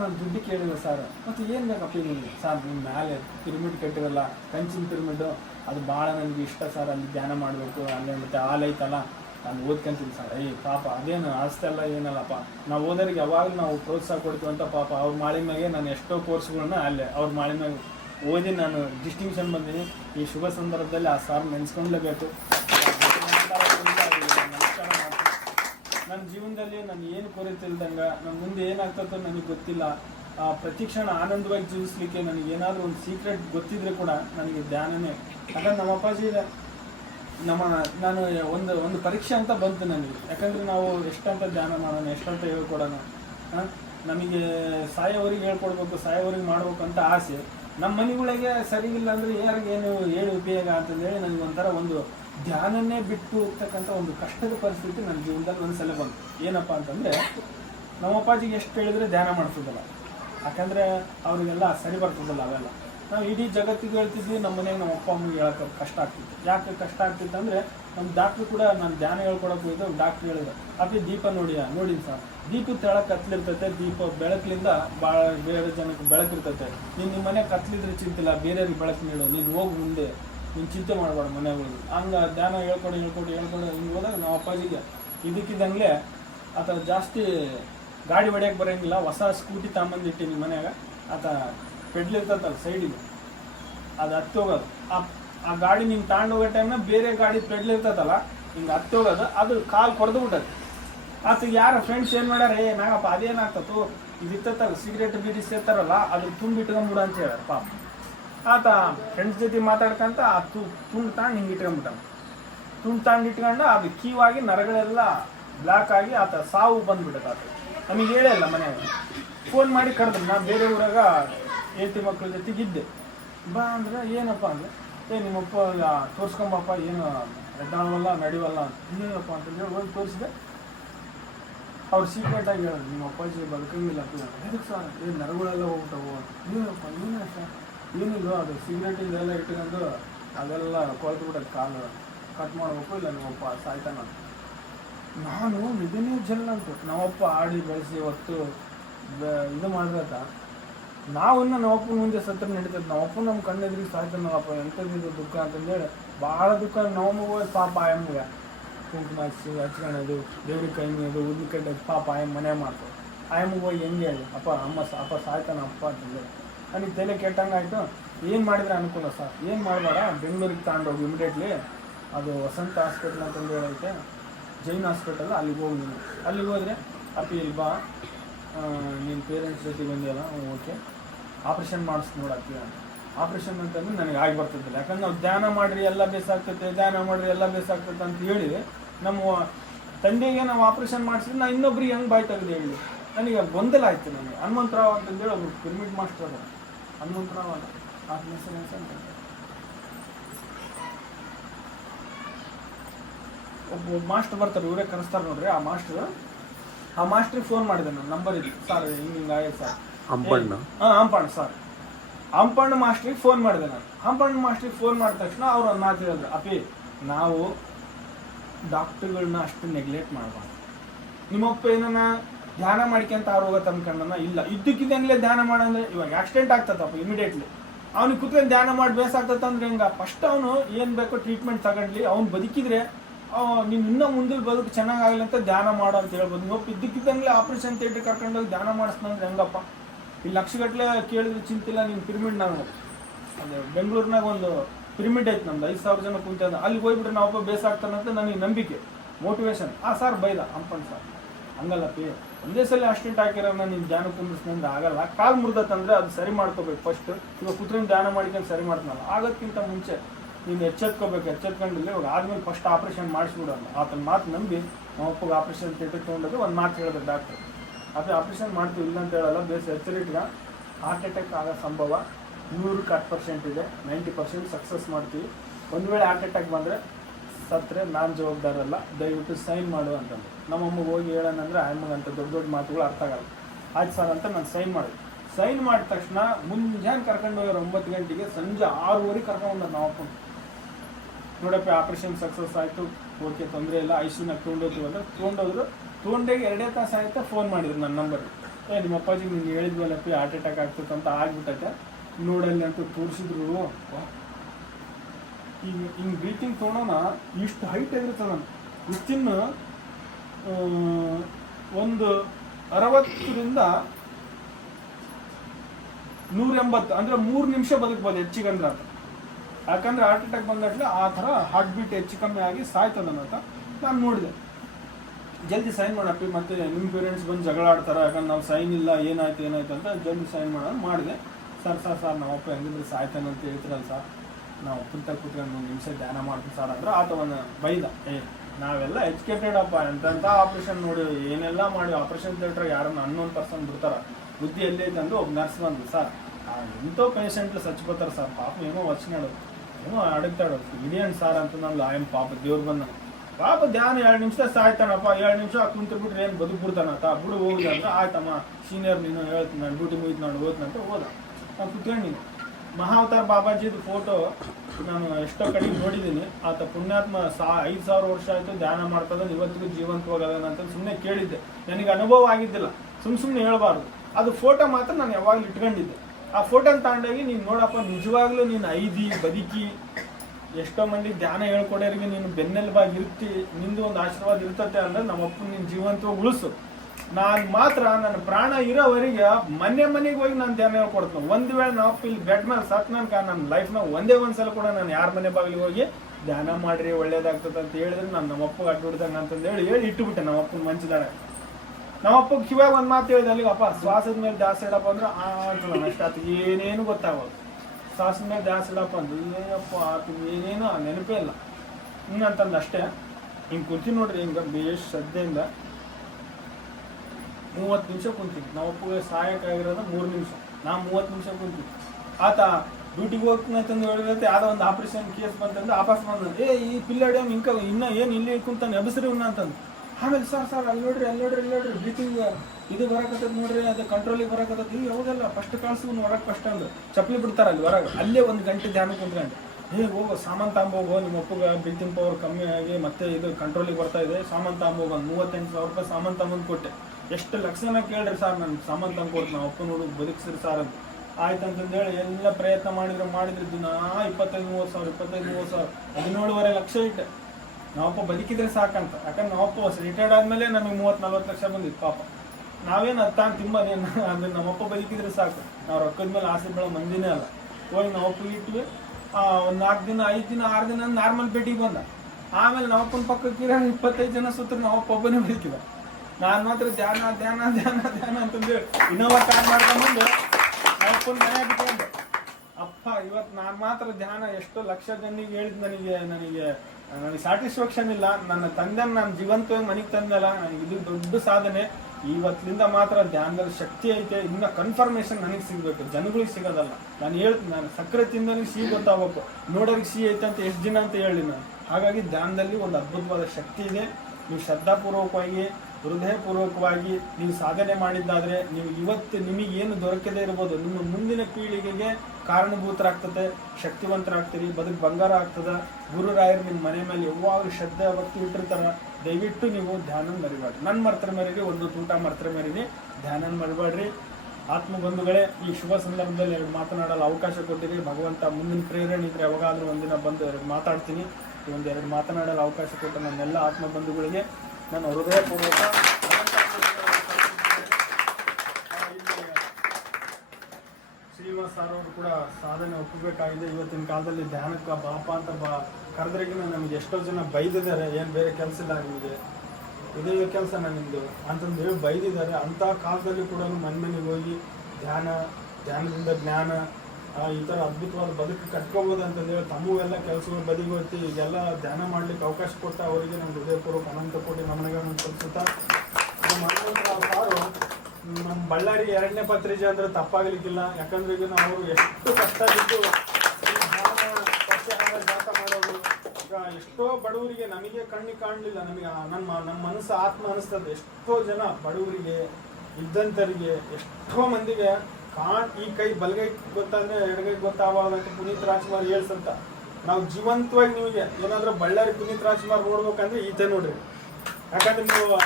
ನಾನು ದುಡ್ಡು ಕೇಳಿದೆ ಸರ್, ಮತ್ತು ಏನು ಬೇಕಪ್ಪ ನಿಮಗೆ ಸರ್, ನಿಮ್ಮ ಮೇಲೆ ಪಿರಮಿಡ್ ಕಟ್ಟಿರಲ್ಲ, ಕಂಚಿನ ಪಿರಮಿಡ್ಡು, ಅದು ಭಾಳ ನನಗೆ ಇಷ್ಟ ಸರ್, ಅಲ್ಲಿ ಧ್ಯಾನ ಮಾಡಬೇಕು, ಅಲ್ಲೇ ಮತ್ತು ಐತಲ್ಲ ನಾನು ಓದ್ಕೊಂತೀನಿ ಸರ್. ಪಾಪ ಅದೇನು ಆಸ್ತೆಲ್ಲ ಏನಲ್ಲಪ್ಪ, ನಾವು ಓದೋರಿಗೆ ಯಾವಾಗಲೂ ನಾವು ಪ್ರೋತ್ಸಾಹ ಕೊಡ್ತೀವಿ ಅಂತ ಪಾಪ ಅವ್ರ ಮಾಳಿ ಮ್ಯಾಗೆ ನಾನು ಎಷ್ಟೋ ಕೋರ್ಸ್ಗಳನ್ನ ಅಲ್ಲೇ ಅವ್ರ ಮಾಳಿ ಮ್ಯಾಗೆ ಓದಿ ನಾನು ಡಿಸ್ಟಿಂಕ್ಷನ್ ಬಂದೀನಿ. ಈ ಶುಭ ಸಂದರ್ಭದಲ್ಲಿ ಆ ಸಾರ್ ನೆನೆಸ್ಕೊಂಡ್ಲೇಬೇಕು. ನಮಸ್ಕಾರ ಮಾಡ್ತೀನಿ. ನನ್ನ ಜೀವನದಲ್ಲಿ ನಾನು ಏನು ಕೊರತಿಲ್ದಂಗೆ ನನ್ನ ಮುಂದೆ ಏನಾಗ್ತದೋ ನನಗೆ ಗೊತ್ತಿಲ್ಲ, ಪ್ರತಿ ಕ್ಷಣ ಆನಂದವಾಗಿ ಜೀವಿಸ್ಲಿಕ್ಕೆ ನನಗೆ ಏನಾದರೂ ಒಂದು ಸೀಕ್ರೆಟ್ ಗೊತ್ತಿದ್ರೆ ಕೂಡ ನನಗೆ ಧ್ಯಾನನೇ. ಯಾಕಂದ್ರೆ ನಮ್ಮ ಅಪ್ಪಾಜಿ ನಾನು ಒಂದು ಪರೀಕ್ಷೆ ಅಂತ ಬಂತು ನನಗೆ. ಯಾಕಂದರೆ ನಾವು ಎಷ್ಟಂತ ಧ್ಯಾನ ಮಾಡೋಣ, ಎಷ್ಟಂತ ಹೇಳ್ಕೊಡೋಣ, ನಮಗೆ ಸಾಯೋವರಿಗೆ ಹೇಳ್ಕೊಡ್ಬೇಕು, ಸಾಯೋವರಿಗೆ ಮಾಡ್ಬೇಕು ಅಂತ ಆಸೆ. ನಮ್ಮ ಮನೆಗಳಿಗೆ ಸರಿಗಿಲ್ಲ ಅಂದರೆ ಯಾರಿಗೇನು ಹೇಳಿ ಉಪಯೋಗ ಅಂತಂದೇಳಿ ನನಗೊಂಥರ ಒಂದು ಧ್ಯಾನನ್ನೇ ಬಿಟ್ಟು ಹೋಗ್ತಕ್ಕಂಥ ಒಂದು ಕಷ್ಟದ ಪರಿಸ್ಥಿತಿ ನನ್ನ ಜೀವನದಲ್ಲಿ ಒಂದ್ಸಲ ಬಂತು. ಏನಪ್ಪ ಅಂತಂದರೆ, ನಮ್ಮ ಅಪ್ಪಾಜಿಗೆ ಎಷ್ಟು ಹೇಳಿದ್ರೆ ಧ್ಯಾನ ಮಾಡ್ತಿದ್ದಲ್ಲ, ಯಾಕಂದರೆ ಅವರಿಗೆಲ್ಲ ಸರಿ ಬರ್ತದಲ್ಲ ಅವೆಲ್ಲ. ನಾವು ಇಡೀ ಜಗತ್ತಿಗೆ ಹೇಳ್ತಿದ್ವಿ, ನಮ್ಮ ಮನೆಗೆ ನಮ್ಮ ಅಪ್ಪ ಅಮ್ಮಗೆ ಹೇಳೋಕೆ ಕಷ್ಟ ಆಗ್ತಿತ್ತು. ಯಾಕೆ ಕಷ್ಟ ಆಗ್ತಿತ್ತು ಅಂದರೆ, ನಮ್ಮ ಡಾಕ್ಟ್ರು ಕೂಡ ನಾನು ಧ್ಯಾನ ಹೇಳ್ಕೊಡೋಕೆ ಹೋಗಿದ್ದೆ, ಡಾಕ್ಟ್ರು ಹೇಳಿದ್ರು ಅಪ್ಪಿ ದೀಪ ನೋಡಿನಿ ಸರ್, ದೀಪದ ತೆಳಗೆ ಕತ್ಲಿರ್ತೈತೆ, ದೀಪ ಬೆಳಕಿನಿಂದ ಭಾಳ ಬೇರೆ ಜನಕ್ಕೆ ಬೆಳಕಿರ್ತೈತೆ, ನೀನು ನಿಮ್ಮ ಮನೆ ಕತ್ಲಿದ್ರೆ ಚಿಂತಿಲ್ಲ, ಬೇರೆಯವ್ರಿಗೆ ಬೆಳಕು ನೀಡು, ನೀನು ಹೋಗಿ ಮುಂದೆ, ನೀನು ಚಿಂತೆ ಮಾಡಬೇಡ ಮನೆಗಳಿಗೆ. ಹಂಗೆ ಧ್ಯಾನ ಹೇಳ್ಕೊಡು ಹಿಂಗೆ ಹೋದಾಗ ನಮ್ಮ ಅಪ್ಪಾಜಿಗೆ ಇದಕ್ಕಿದ್ದಂಗೆ ಆತ ಜಾಸ್ತಿ ಗಾಡಿ ಹೊಡ್ಯಕ್ಕೆ ಬರೋಂಗಿಲ್ಲ. ಹೊಸ ಸ್ಕೂಟಿ ತಗೊಂಬಂದಿಟ್ಟು ನಿಮ್ಮ ಮನ್ಯಾಗ ಆತ ಪೆಡ್ಲ್ ಇರ್ತೈತಲ್ಲ ಸೈಡಿಗೆ, ಅದು ಹತ್ತಿ ಹೋಗೋದು. ಆ ಗಾಡಿ ನಿಂಗೆ ತಗೊಂಡೋಗೋ ಟೈಮ್ನಾಗ ಬೇರೆ ಗಾಡಿ ಪೆಡ್ಲ್ ಇರ್ತೈತಲ್ಲ, ಹಿಂಗೆ ಹತ್ತಿ ಹೋಗೋದು, ಅದು ಕಾಲು ಕೊಡ್ದು ಬಿಟ್ಟದು. ಆತ ಯಾರ ಫ್ರೆಂಡ್ಸ್ ಏನು ಮಾಡ್ಯಾರ, ನಾಗಪ್ಪ ಅದೇನಾಗ್ತತ್ತು, ಇದು ಇರ್ತೈತಲ್ಲ ಸಿಗರೇಟ್ ಬೀಡಿ ಸೇರ್ತಾರಲ್ಲ, ಅದು ತುಂಬಿಟ್ಕೊಂಬಿಡು ಅಂತ ಹೇಳ್ಯಾರ. ಪಾಪ ಆತ ಫ್ರೆಂಡ್ಸ್ ಜೊತೆ ಮಾತಾಡ್ಕೊಂತ ಆ ತುಂಡು ತಗೊಂಡು ಹಿಂಗೆ ಇಟ್ಕೊಂಡು ಅದು ಕೀವಾಗಿ ನರಗಳೆಲ್ಲ ಬ್ಲ್ಯಾಕ್ ಆಗಿ ಆತ ಸಾವು ಬಂದ್ಬಿಟ್ಟದ. ಆತ ನಮಗೆ ಹೇಳಿಲ್ಲ ಮನೆಯಾಗ, ಫೋನ್ ಮಾಡಿ ಕರೆದ್ರು. ನಾನು ಬೇರೆ ಊರಾಗ ಹೆಂಡತಿ ಮಕ್ಕಳ ಜೊತೆಗಿದ್ದೆ. ಬಾ ಅಂದ್ರೆ ಏನಪ್ಪ ಅಂದರೆ, ನಿಮ್ಮಪ್ಪ ತೋರಿಸ್ಕೊಂಬಪ್ಪ, ಏನು ಎದ್ದಾಳವಲ್ಲ ನಡಿವಲ್ಲ ಅಂತ. ಏನಪ್ಪ ಅಂತಂದೇಳಿ ಹೋಗಿ ತೋರಿಸಿದೆ. ಅವ್ರು ಸೀಕ್ರೆಟಾಗಿ ಹೇಳೋದು, ನಿಮ್ಮ ಅಪ್ಪಾಜಿ ಬದುಕಂಗಿಲ್ಲ ಅಂತ. ಎದಕ್ಕೆ ಸರ್, ನರಗಳೆಲ್ಲ ಹೋಗ್ಬಿಟ್ಟವು. ಏನಪ್ಪ ಸರ್, ಏನಿಲ್ಲ, ಅದು ಸಿಗರೇಟಿಂದೆಲ್ಲ ಇಟ್ಕೊಂಡು ಅದೆಲ್ಲ ಕೊಳ್ತುಬಿಟ್ಟದು, ಕಾಲು ಕಟ್ ಮಾಡಬೇಕು, ಇಲ್ಲ ನಿಮ್ಮಪ್ಪ ಸಾಯ್ತಾನ. ನಾನು ಇದನ್ನೇ ಜಲ್ಲ ಅಂತ. ನಮ್ಮಪ್ಪ ಆಡಿ ಬೆಳೆಸಿ ಹೊತ್ತು ಇದು ಮಾಡಿದ್ರೆ ನಾವು ಇನ್ನು ನಮ್ಮ ಅಪ್ಪನ ಮುಂದೆ ಸತ್ರ ನಡೀತದೆ. ನಮ್ಮ ಅಪ್ಪನ ನಮ್ಮ ಕಣ್ಣೆದ್ರಿಗೆ ಸಾಯ್ತಾನಲ್ಲಪ್ಪ ಎಂಥದ್ದು ದುಃಖ ಅಂತಂದೇಳಿ ಭಾಳ ದುಃಖ. ನಮ್ಮಗ ಪಾಪ ಆಯಮ್ಮಗೆ ಕುಂಕುಮ ಹಚ್ಕೊಳ್ಳೋದು, ದೇವ್ರಿಗೆ ಕೈ ಮೀದು ಉದ್ದ ಕಡ್ಡೆ ಪಾಪ ಆಯಮ್ಮ ಮನೆ ಮಾಡ್ತಾರೆ. ಆಯಮ್ಮಗೆ ಹೋಗಿ ಹೆಂಗೆ ಹೇಳಿ ಅಪ್ಪ ಸಾಯ್ತಾನ ಅಪ್ಪ ಅಂತಂದೇಳಿ ನನಗೆ ತಲೆ ಕೆಟ್ಟಂಗೆ ಆಯಿತು. ಏನು ಮಾಡಿದ್ರೆ ಅನುಕೂಲ ಸರ್, ಏನು ಮಾಡಬೇಡ, ಬೆಂಗಳೂರಿಗೆ ತಗೊಂಡೋಗಿ ಇಮಿಡಿಯೇಟ್ಲಿ ಅದು ವಸಂತ ಹಾಸ್ಪಿಟ್ಲ್ ಅಂತಂದು ಹೇಳೈತೆ, ಜೈನ್ ಹಾಸ್ಪಿಟಲ್, ಅಲ್ಲಿಗೆ ಹೋಗಿ ನೀನು. ಅಲ್ಲಿಗೆ ಹೋದರೆ ಅಪ್ಪಿ ಇಲ್ಲಿ ಬಾ, ನಿನ್ನ ಪೇರೆಂಟ್ಸ್ ಜೊತೆ ಬಂದಿಯಲ್ಲ, ಓಕೆ ಆಪ್ರೇಷನ್ ಮಾಡಿಸ್ತು ನೋಡತ್ತಿ ಅಂತ. ಆಪ್ರೇಷನ್ ಅಂತಂದ್ರೆ ನನಗೆ ಆಗಿ ಬರ್ತಿದ್ದಿಲ್ಲ, ಯಾಕಂದ್ರೆ ನಾವು ಧ್ಯಾನ ಮಾಡಿರಿ ಎಲ್ಲ ಬೇಸಾಗ್ತೈತೆ, ಧ್ಯಾನ ಮಾಡಿರಿ ಎಲ್ಲ ಬೇಸಾಗ್ತೈತೆ ಅಂತ ಹೇಳಿ ನಮ್ಮ ತಂದೆಗೆ ನಾವು ಆಪ್ರೇಷನ್ ಮಾಡಿಸಿದ್ರೆ ನಾನು ಇನ್ನೊಬ್ರಿಗೆ ಹೆಂಗೆ ಬಾಯ್ ತೆಗೆದು ಹೇಳಿ ನನಗೆ ಗೊಂದಲ ಆಯ್ತು. ನನಗೆ ಹನುಮಂತರಾವ್ ಅಂತಂದೇಳಿ ಒಬ್ರು ಪಿರಮಿಡ್ ಮಾಸ್ಟರ್ ಅದ, ಹನುಮಂತರಾವ್ ಅದ ಅಂತ ಒಬ್ಬ ಮಾಸ್ಟರ್ ಬರ್ತಾರೆ, ಇವರೇ ಕರೆಸ್ತಾರೆ ನೋಡ್ರಿ. ಆ ಮಾಸ್ಟ್ರಿಗೆ ಫೋನ್ ಮಾಡಿದೆ, ನಾನು ನಂಬರ್ ಇದೆ ಸರ್, ಹಿಂಗೆ ಆಯ್ತು ಸರ್ ಹಂಪಣ್ಣ ಸರ್, ಹಂಪಣ್ಣ ಮಾಸ್ಟ್ರಿಗೆ ಫೋನ್ ಮಾಡಿದೆ ನಾನು. ಹಂಪಣ್ಣ ಮಾಸ್ಟ್ರಿಗೆ ಫೋನ್ ಮಾಡಿದ ತಕ್ಷಣ ಅವ್ರು ಒಂದು ಮಾತು ಹೇಳಿದ್ರು, ಅಪ್ಪಿ ನಾವು ಡಾಕ್ಟರ್ಗಳನ್ನ ಅಷ್ಟು ನೆಗ್ಲೆಕ್ಟ್ ಮಾಡಬಾರ್ದು. ನಿಮ್ಮಪ್ಪ ಏನನ್ನ ಧ್ಯಾನ ಮಾಡ್ಕೊಂತ ಆರೋಗ ತಂದ್ಕೊಂಡನ ಇಲ್ಲ, ಇದ್ದಕ್ಕಿದ್ದಂಗ್ಲೇ ಧ್ಯಾನ ಮಾಡಂದ್ರೆ ಇವಾಗ ಆಕ್ಸಿಡೆಂಟ್ ಆಗ್ತದಪ್ಪ ಇಮಿಡಿಯೇಟ್ಲಿ, ಅವ್ನಿಗೆ ಕುತ್ಕೊಂಡು ಧ್ಯಾನ ಮಾಡಿ ಬೇಸಾಗ್ತಂದ್ರೆ ಹೆಂಗ, ಫಸ್ಟ್ ಅವನು ಏನು ಬೇಕೋ ಟ್ರೀಟ್ಮೆಂಟ್ ತಗೊಂಡ್ಲಿ, ಅವ್ನು ಬದುಕಿದ್ರೆ ನೀನು ಇನ್ನೂ ಮುಂದೆ ಬದುಕು ಚೆನ್ನಾಗಾಗಲಿ ಅಂತ ಧ್ಯಾನ ಮಾಡೋ ಅಂತ ಹೇಳ್ಬೋದು. ನಿಮ್ಮಪ್ಪ ಇದ್ದಕ್ಕಿದ್ದಂಗ್ಲೇ ಆಪ್ರೇಷನ್ ಥಿಯೇಟ್ರಿಗೆ ಕರ್ಕೊಂಡೋಗಿ ಧ್ಯಾನ ಮಾಡಿಸ್ನಂದ್ರೆ ಹೆಂಗಪ್ಪ, ಈ ಲಕ್ಷಗಟ್ಟಲೆ ಕೇಳಿದ್ರೆ ಚಿಂತಿಲ್ಲ. ನೀನು ಪಿರಮಿಡ್ ನಾವು ಅದೇ ಬೆಂಗಳೂರಿನಾಗ ಒಂದು ಪಿರಮಿಡ್ ಐತೆ ನಮ್ದು, 5,000 ಜನ ಕುಂತದ, ಅಲ್ಲಿಗೆ ಹೋಗ್ಬಿಟ್ರೆ ನಾವಪ್ಪ ಬೇಸಾಗ್ತಾನಂತ ನನಗೆ ನಂಬಿಕೆ, ಮೋಟಿವೇಶನ್. ಸರ್ ಬೈದ ಹಂಪಣ್ಣ ಸರ್, ಹಂಗಲ್ಲಪ್ಪಿ ಒಂದೇ ಸಲ ಅಷ್ಟೆಂಟ್ ಹಾಕಿರೋನ ನೀನು ಧ್ಯಾನ ಕುಂದಿಸ್ನಂದ್ರೆ ಆಗಲ್ಲ, ಕಾಲು ಮುರಿದತ್ತಂದ್ರೆ ಅದು ಸರಿ ಮಾಡ್ಕೋಬೇಕು ಫಸ್ಟ್. ಇವಾಗ ಕುತ್ಕೊಂಡು ಧ್ಯಾನ ಮಾಡ್ಕೊಂಡು ಸರಿ ಮಾಡ್ತಾನಲ್ಲ, ಆಗೋದಕ್ಕಿಂತ ಮುಂಚೆ ನೀನು ಎಚ್ಚೆತ್ಕೋಬೇಕು. ಎಚ್ಚೆತ್ಕೊಂಡಿಲ್ಲ ಇವಾಗ ಆದ್ಮೇಲೆ ಫಸ್ಟ್ ಆಪ್ರೇಷನ್ ಮಾಡಿಸ್ಬಿಡೋಲ್ಲ. ಆತನ ಮಾತು ನಂಬಿ ನಮ್ಮ ಅಪ್ಪಗೆ ಆಪ್ರೇಷನ್ ಥಿಯೇಟರ್ ತೊಗೊಂಡೋದು ಒಂದು ಮಾತು ಹೇಳಿದ್ರು ಡಾಕ್ಟ್ರು, ಅದೇ ಆಪ್ರೇಷನ್ ಮಾಡ್ತೀವಿ ಇಲ್ಲ ಅಂತ ಹೇಳಲ್ಲ, ಬೇಸ್ ಎಚ್ಚರಿಟ್ಗ ಹಾರ್ಟ್ ಅಟ್ಯಾಕ್ ಆಗೋ ಸಂಭವ 100% ಇದೆ, 90% ಸಕ್ಸಸ್ ಮಾಡ್ತೀವಿ. ಒಂದು ವೇಳೆ ಹಾರ್ಟ್ ಅಟ್ಯಾಕ್ ಬಂದರೆ ಸತ್ತರೆ ನಾನು ಜವಾಬ್ದಾರಲ್ಲ, ದಯವಿಟ್ಟು ಸೈನ್ ಮಾಡು ಅಂತಂದು. ನಮ್ಮಮ್ಮಗೆ ಹೋಗಿ ಹೇಳೋಣಂದ್ರೆ ಅಮ್ಮಗಂತ ದೊಡ್ಡ ದೊಡ್ಡ ಮಾತುಗಳು ಅರ್ಥ ಆಗಲ್ಲ. ಆಯ್ತು ಸರ್ ಅಂತ ನಾನು ಸೈನ್ ಮಾಡಿದೆ. ಸೈನ್ ಮಾಡಿದ ತಕ್ಷಣ ಮುಂಜಾನೆ ಕರ್ಕೊಂಡು ಹೋಗೋರು 9 ಗಂಟೆಗೆ, ಸಂಜೆ 6:00 ಕರ್ಕೊಂಡು ನಾವಪ್ಪ ನೋಡಪ್ಪ ಆಪ್ರೇಷನ್ ಸಕ್ಸಸ್ ಆಯಿತು, ಓಕೆ ತೊಂದರೆ ಇಲ್ಲ, ಐಸಿಯುನಾಗ ತೊಗೊಂಡೋದ್ರು. ತೊಗೊಂಡೋಗಿ 2 ತಾಸು ಆಯ್ತಾ ಫೋನ್ ಮಾಡಿದ್ರು ನನ್ನ ನಂಬರ್ಗೆ, ನಿಮ್ಮ ಅಪ್ಪಾಜಿಗೆ ನೀನು ಹೇಳಿದ್ವಲ್ಲಪ್ಪಿ ಹಾರ್ಟ್ ಅಟ್ಯಾಕ್ ಆಗ್ತೈತೆ ಅಂತ ಆಗ್ಬಿಟ್ಟೈತೆ ನೋಡಲ್ಲಿ ಅಂತ ತೋರಿಸಿದ್ರು. ಈಗ ಹಿಂಗೆ ಬ್ರೀತಿಂಗ್ ತೊಗೊಳೋಣ ಇಷ್ಟು ಹೈಟ್ ಆಗಿರ್ತದೆ ನಾನು, ವಿತಿನ್ ಒಂದು 60ರಿಂದ 180 ಅಂದರೆ 3 ನಿಮಿಷ ಬದುಕ್ಬೋದು ಹೆಚ್ಚಿಗಂದ್ರೆ ಅಂತ. ಯಾಕಂದ್ರೆ ಹಾರ್ಟ್ ಅಟ್ಯಾಕ್ ಬಂದಾಗಲೇ ಆ ಥರ ಹಾರ್ಟ್ ಬೀಟ್ ಹೆಚ್ಚು ಕಮ್ಮಿ ಆಗಿ ಸಾಯ್ತದನ್ನಂತ ನಾನು ನೋಡಿದೆ. ಜಲ್ದಿ ಸೈನ್ ಮಾಡಪ್ಪಿ, ಮತ್ತೆ ನಿಮ್ಮ ಪೇರೆಂಟ್ಸ್ ಬಂದು ಜಗಳ ಆಡ್ತಾರೆ, ಯಾಕಂದ್ರೆ ನಾವು ಸೈನ್ ಇಲ್ಲ ಏನಾಯ್ತು ಅಂತ ಜಲ್ದಿ ಸೈನ್ ಮಾಡೋದು ಮಾಡಿದೆ. ಸರ್ ನಾವಪ್ಪ ಹೆಂಗಿದ್ರೆ ಸಾಯ್ತಾನೆ ಅಂತ ಹೇಳ್ತಿರಲ್ಲ ಸರ್, ನಾವು ಕುಂತ ಕೂತ್ಕೊಂಡು 1 ನಿಮಿಷ ಧ್ಯಾನ ಮಾಡ್ತೀವಿ ಸರ್ ಅಂದ್ರೆ ಆತವನ್ನ ಬೈದ. ನಾವೆಲ್ಲ ಎಜುಕೇಟೆಡ್ ಅಪ್ಪ, ಎಂತ ಆಪ್ರೇಷನ್ ನೋಡಿ ಏನೆಲ್ಲ ಮಾಡಿ ಆಪ್ರೇಷನ್ ಥಿಯೇಟ್ರ್ ಯಾರನ್ನ 11% ಬಿಡ್ತಾರೆ, ಬುದ್ಧಿ ಎಲ್ಲೇ ತಂದು ಒಬ್ಬ ನರ್ಸ್ ಬಂದು, ಸರ್ ಎಂತೋ ಪೇಷಂಟ್ಲು ಸಚ್ಕೋತಾರೆ ಸರ್, ಪಾಪ ಏನೋ ವಚನಾಡೋದು ಏನೋ ಅಡಗ್ತಾಡೋದು ಇಡಿಯನ್ ಸಾರ್ ಅಂತ ನಾನು ಆಯಮ್ ಪಾಪ ದೇವ್ರು ಬಂದ ಪಾಪ ಧ್ಯಾನ 2 ನಿಮಿಷ ಸಾಯ್ತಾನಪ್ಪ, 2 ನಿಮಿಷ ಕುಂತ್ಬಿಟ್ರೆ ಏನು ಬದುಕ್ಬಿಡ್ತಾನಂತ ಬಿಡು ಹೋಗಿಲ್ಲ ಅಂದ್ರೆ ಆಯ್ತಮ್ಮ ಸೀನಿಯರ್ ನೀನು ಹೇಳ್ತೀನಿ ನಾನು ಡ್ಯೂಟಿ ಮುಗಿತು ನಾನು ಓದ್ನಂತ ಹೋದ. ನಾನು ಕುತ್ಕೊಂಡಿನಿ. ಮಹಾವತಾರ ಬಾಬಾಜಿದು ಫೋಟೋ ನಾನು ಎಷ್ಟೋ ಕಡೆಗೆ ನೋಡಿದ್ದೀನಿ. ಆತ ಪುಣ್ಯಾತ್ಮ 5,000 ವರ್ಷ ಆಯಿತು ಧ್ಯಾನ ಮಾಡ್ತದ, ಇವತ್ತಿಗೂ ಜೀವಂತವಾಗದಂತ ಸುಮ್ಮನೆ ಕೇಳಿದ್ದೆ, ನನಗೆ ಅನುಭವ ಆಗಿದ್ದಿಲ್ಲ, ಸುಮ್ಮನೆ ಹೇಳ್ಬಾರ್ದು. ಅದು ಫೋಟೋ ಮಾತ್ರ ನಾನು ಯಾವಾಗಲೂ ಇಟ್ಕೊಂಡಿದ್ದೆ. ಆ ಫೋಟೋನ ತಗೊಂಡೋಗಿ ನೀನು ನೋಡಪ್ಪ ನಿಜವಾಗ್ಲೂ ನೀನು ಬದುಕಿ ಎಷ್ಟೋ ಮಂದಿ ಧ್ಯಾನ ಹೇಳ್ಕೊಡೋರಿಗೆ ನೀನು ಬೆನ್ನೆಲುಬಾಗಿ ಇರ್ತಿ, ನಿಂದು ಒಂದು ಆಶೀರ್ವಾದ ಇರ್ತತೆ ಅಂದ್ರೆ ನಮ್ಮಪ್ಪ ನೀನು ಜೀವಂತವಾಗಿ ಉಳಿಸು. ನಾನು ಮಾತ್ರ ನನ್ನ ಪ್ರಾಣ ಇರೋವರೆಗೆ ಮನೆಗೆ ಹೋಗಿ ನಾನು ಧ್ಯಾನ ಹೇಳ್ಕೊಡ್ತೀನಿ. ಒಂದು ವೇಳೆ ನಾವಪ್ಪ ಇಲ್ಲಿ ಬೆಡ್ ಮೇಲೆ ಸತ್ ನನ್ನ ಲೈಫ್ನಾಗ ಒಂದೇ ಸಲ ಕೂಡ ನಾನು ಯಾರ ಮನೆ ಬಾಗಿಲಿಗೆ ಹೋಗಿ ಧ್ಯಾನ ಮಾಡ್ರಿ ಒಳ್ಳೇದಾಗ್ತದೆ ಅಂತ ಹೇಳಿದ್ರೆ ನಾನು ನಮ್ಮಪ್ಪಗೆ ಅಡ್ಬಿಡ್ದಂಗೆ ಅಂತಂದು ಹೇಳಿ ಇಟ್ಟುಬಿಟ್ಟೆ ನಮ್ಮಪ್ಪನ ಮಂಚಿದಾರೆ. ನಮ್ಮಪ್ಪಗೆ ಕಿವಾಗ ಒಂದು ಮಾತು ಹೇಳಿದೆ, ಅಲ್ಲಿಗೆ ಅಪ್ಪ ಶ್ವಾಸದ ಮೇಲೆ ಜಾಸ್ತಿ ಇಡಪ್ಪ ಅಂದ್ರೆ ಅಂತ ನಾನು ಅಷ್ಟು ಆತ ಏನೇನು ಗೊತ್ತಾಗೋದು, ಶ್ವಾಸದ ಮೇಲೆ ಜಾಸ್ತಿ ಇಡಪ್ಪ ಅಂದ್ರೆ ಏನಪ್ಪ ಆತ ಏನೇನು ನೆನಪೇ ಇಲ್ಲ ಹಿಂಗಂತಂದು ಅಷ್ಟೇ. ಹಿಂಗೆ ಕುಂತೀನಿ ನೋಡ್ರಿ, ಹಿಂಗೆ ಬೇಷ್ ಶ್ರದ್ಧೆಯಿಂದ 30 ನಿಮಿಷ ಕುಂತೀನಿ. ನಮ್ಮಪ್ಪಗೆ ಸಹಾಯಕ್ಕಾಗಿರೋದು 3 ನಿಮಿಷ, ನಾನು 30 ನಿಮಿಷ ಕುಂತೀನಿ. ಆತ ಡ್ಯೂಟಿಗೆ ಹೋಗ್ತೀನಿ ಅಂತಂದು ಹೇಳಿರುತ್ತೆ, ಯಾವುದೋ ಒಂದು ಆಪ್ರೇಷನ್ ಕೇಸ್ ಬಂತಂದ್ರೆ ಆಪಾಸ್ ಬಂದ, ಈ ಪಿಲ್ಲಡಿಯಮ್ ಇನ್ನೂ ಏನು ಇಲ್ಲಿ ಕುಂತಾನೆ ಎಬಸ್ರಿ ಇವ್ನ ಅಂತಂದು. ಆಮೇಲೆ ಸರ್ ಅಲ್ಲಿ ನೋಡ್ರಿ ಬ್ರೀತಿಂಗ್ ಇದು ಬರಕತ್ತದ ನೋಡ್ರಿ, ಅದು ಕಂಟ್ರೋಲಿಗೆ ಬರಕತ್ತದ, ಈಗ ಯಾವುದಲ್ಲ ಫಸ್ಟ್ ಕಳ್ಸು ಹೊರಗೆ ಫಸ್ಟ್ ಅಂದ್ರೆ ಚಪ್ಪಲಿ ಬಿಡ್ತಾರೆ ಅಲ್ಲಿ ಹೊರಗೆ, ಅಲ್ಲೇ 1 ಗಂಟೆ ಧ್ಯಾನ ಕುಂತ್ಕೊಂಡು ಹೋಗೋ ಸಾಮಾನು ತಗೊಂಬೋಗೋ, ನಿಮ್ಮ ಅಪ್ಪಗೆ ಬ್ರೀತಿಂಗ್ ಪವರ್ ಕಮ್ಮಿ ಆಗಿ ಮತ್ತೆ ಇದು ಕಂಟ್ರೋಲಿಗೆ ಬರ್ತಾ ಇದೆ, ಸಾಮಾನು ತಗೊಂಬೋಗೋ. 38,000 ರೂಪಾಯಿ ಸಾಮಾನು ತಗೊಂಡು ಕೊಟ್ಟೆ. ಎಷ್ಟು ಲಕ್ಷನ ಕೇಳ್ರಿ ಸರ್ ನನ್ನ ಸಂಬಂಧ ತಂದು ಕೊಡ್ತೀನಿ ನಾವು ಅಪ್ಪನ ಹುಡುಗ ಬದುಕ್ಸಿರಿ ಸರ್ ಅಂತ ಆಯ್ತಂತಂದೇಳಿ ಎಲ್ಲ ಪ್ರಯತ್ನ ಮಾಡಿದ್ರೆ ದಿನ 25-30 ಸಾವಿರ 17 ಲಕ್ಷ ಇಟ್ಟೆ ನಾವಪ್ಪ ಬದುಕಿದ್ರೆ ಸಾಕಂತ. ಯಾಕಂದ್ರೆ ನಾವಪ್ಪ ರಿಟೈರ್ಡ್ ಆದ್ಮೇಲೆ ನಮಗೆ 30-40 ಲಕ್ಷ ಬಂದಿತ್ತು ಪಾಪ. ನಾವೇನು ಅತ್ತಾನ್ ತಿಂಬನೇನು ಅಂದ್ರೆ ನಮ್ಮಪ್ಪ ಬದುಕಿದ್ರೆ ಸಾಕು. ನಾವು ರೊಕ್ಕದ ಮೇಲೆ ಆಸೆ ಬೆಳ ಮಂದಿನೇ ಅಲ್ಲ. ಹೋಗಿ ನಾವಪ್ಪ ಇಟ್ವಿ, ಒಂದು 4 ದಿನ 5 ದಿನ 6 ದಿನ ನಾರ್ಮಲ್ ಭೇಟಿಗೆ ಬಂದ. ಆಮೇಲೆ ನಾವಪ್ಪನ ಪಕ್ಕಕ್ಕೆ 25 ಜನ ಸುತ್ತರು ನಾವಪ್ಪ ಒಬ್ಬನೇ ಬದುಕಿದ. ನಾನು ಮಾತ್ರ ಧ್ಯಾನ ಧ್ಯಾನ ಧ್ಯಾನ ಧ್ಯಾನ ಅಂತಂದೇಳಿ ಇನ್ನೋವಾ ಕಾರ್ ಮಾಡ್ಕೊಂಡ್ಬಂದು ನಾವಪ್ಪನ ಮನೆ ಬಿಟ್ಕೊಂಡೆ. ಅಪ್ಪ ಇವತ್ತು ನಾನು ಮಾತ್ರ ಧ್ಯಾನ ಎಷ್ಟೋ ಲಕ್ಷ ಜನರಿಗೆ ಹೇಳಿದ್ ನನಗೆ ಸ್ಯಾಟಿಸ್ಫ್ಯಾಕ್ಷನ್ ಇಲ್ಲ. ನನ್ನ ತಂದೆ ನಾನು ಜೀವಂತವಾಗಿ ಮನೆಗೆ ತಂದಲ್ಲ, ನನಗೆ ಇದು ದೊಡ್ಡ ಸಾಧನೆ. ಇವತ್ತಿನಿಂದ ಮಾತ್ರ ಧ್ಯಾನದಲ್ಲಿ ಶಕ್ತಿ ಐತೆ. ಇನ್ನ ಕನ್ಫರ್ಮೇಶನ್ ನನಗೆ ಸಿಗ್ಬೇಕು, ಜನಗಳಿಗೆ ಸಿಗೋದಲ್ಲ. ನಾನು ಹೇಳ್ತೀನಿ, ನಾನು ಸಕ್ಕರೆ ತಿಂದವನಿಗೆ ಸಿಹಿ ಗೊತ್ತಾಗಬೇಕು, ನೋಡೋರಿಗೆ ಸಿಹಿ ಐತೆ ಅಂತ ಎಷ್ಟು ದಿನ ಅಂತ ಹೇಳಿ ನಾನು. ಹಾಗಾಗಿ ಧ್ಯಾನದಲ್ಲಿ ಒಂದು ಅದ್ಭುತವಾದ ಶಕ್ತಿ ಇದೆ. ನೀವು ಶ್ರದ್ಧಾಪೂರ್ವಕವಾಗಿ ಹೃದಯಪೂರ್ವಕವಾಗಿ ನೀವು ಸಾಧನೆ ಮಾಡಿದ್ದಾದರೆ ನೀವು ಇವತ್ತು ನಿಮಗೇನು ದೊರಕದೇ ಇರ್ಬೋದು, ನಿಮ್ಮ ಮುಂದಿನ ಪೀಳಿಗೆಗೆ ಕಾರಣಭೂತರಾಗ್ತದೆ, ಶಕ್ತಿವಂತರಾಗ್ತೀರಿ, ಬದುಕು ಬಂಗಾರ ಆಗ್ತದೆ. ಗುರುರಾಯರು ನಿಮ್ಮ ಮನೆ ಮೇಲೆ ಯಾವಾಗಲೂ ಶ್ರದ್ಧೆ ಭಕ್ತಿ ಇಟ್ಟಿರ್ತಾರೆ. ದಯವಿಟ್ಟು ನೀವು ಧ್ಯಾನ ಮರಿಬೇಡ್ರಿ. ನನ್ನ ಮರ್ತರ ಮೇರೆಗೆ ಒಂದು ಊಟ ಮರ್ತರ ಮೇರೆಗೆ ಧ್ಯಾನ ಮರಿಬೇಡ್ರಿ. ಆತ್ಮಬಂಧುಗಳೇ, ಈ ಶುಭ ಸಂದರ್ಭದಲ್ಲಿ 2 ಮಾತನಾಡಲು ಅವಕಾಶ ಕೊಟ್ಟಿರಿ. ಭಗವಂತ ಮುಂದಿನ ಪ್ರೇರಣೆ ಇದ್ರೆ ಯಾವಾಗಾದ್ರೂ ಒಂದಿನ ಬಂದು 2 ಮಾತಾಡ್ತೀನಿ. ಒಂದು 2 ಮಾತನಾಡಲು ಅವಕಾಶ ಕೊಟ್ಟ ನನ್ನೆಲ್ಲ ಆತ್ಮಬಂಧುಗಳಿಗೆ ನಾನು ಹೃದಯಪೂರ್ವಕ ಶ್ರೀನಿವಾಸ್ ಸರ್ ಅವರು ಕೂಡ ಸಾಧನೆ ಒಪ್ಪಬೇಕಾಗಿದೆ. ಇವತ್ತಿನ ಕಾಲದಲ್ಲಿ ಧ್ಯಾನಕ್ಕೆ ಬಾಪ ಅಂತ ಕರೆದ್ರಿಗಿನ ನಮಗೆ ಎಷ್ಟೋ ಜನ ಬೈದಿದ್ದಾರೆ, ಏನು ಬೇರೆ ಕೆಲಸ ಇಲ್ಲ ನಿಮಗೆ, ಇದೇ ಕೆಲಸ ನಿಮ್ಮದು ಅಂತಂದು ಹೇಳಿ ಬೈದಿದ್ದಾರೆ. ಅಂಥ ಕಾಲದಲ್ಲಿ ಕೂಡ ಮನೆಗೆ ಹೋಗಿ ಧ್ಯಾನದಿಂದ ಜ್ಞಾನ ಈ ಥರ ಅದ್ಭುತವಾದ ಬದುಕು ಕಟ್ಕೋಬೋದು ಅಂತಂದೇಳಿ ತಮ್ಮವೆಲ್ಲ ಕೆಲಸಗಳು ಬದಿಗೆ ಹೋಗ್ತಿ ಈಗೆಲ್ಲ ಧ್ಯಾನ ಮಾಡ್ಲಿಕ್ಕೆ ಅವಕಾಶ ಕೊಟ್ಟ ಅವರಿಗೆ ನಮ್ಮ ಹೃದಯಪೂರ್ವಕ ಅನಂತ ಕೋಟಿ ನಮನಗಳನ್ನು ತಲುಪಿಸುತ್ತಾ ನಮ್ಮ ಹನುಮಂತರಾವ್ ಸಾರು ನಮ್ಮ ಬಳ್ಳಾರಿ 2ನೇ ಪತ್ರಿಕೆ ಅಂದರೆ ತಪ್ಪಾಗಲಿಕ್ಕಿಲ್ಲ. ಯಾಕಂದ್ರೆ ಈಗ ಅವರು ಎಷ್ಟು ಕಷ್ಟ ಬಿದ್ದು ಜಾತ ಮಾಡೋದು. ಈಗ ಎಷ್ಟೋ ಬಡವರಿಗೆ ನಮಗೆ ಕಣ್ಣಿಗೆ ಕಾಣಲಿಲ್ಲ, ನಮಗೆ ನಮ್ಮ ಮನಸ್ಸು ಆತ್ಮ ಅನಿಸ್ತದೆ. ಎಷ್ಟೋ ಜನ ಬಡವರಿಗೆ ಇದ್ದಂಥರಿಗೆ ಎಷ್ಟೋ ಮಂದಿಗೆ ಈ ಕೈ ಬಲಗೈ ಗೊತ್ತಾದ್ರೆ ಎಡಗೈ ಗೊತ್ತಾಗಬಾರ್ದಂತ ಪುನೀತ್ ರಾಜ್ಕುಮಾರ್ ಹೇಳ್ಸಂತ. ನಾವು ಜೀವಂತವಾಗಿ ನಿಮಗೆ ಏನಾದ್ರೂ ಬಳ್ಳಾರಿ ಪುನೀತ್ ರಾಜ್ಕುಮಾರ್ ನೋಡ್ಬೇಕಂದ್ರೆ ಈತೆ ನೋಡ್ರಿ. ಯಾಕಂದ್ರೆ ನೀವು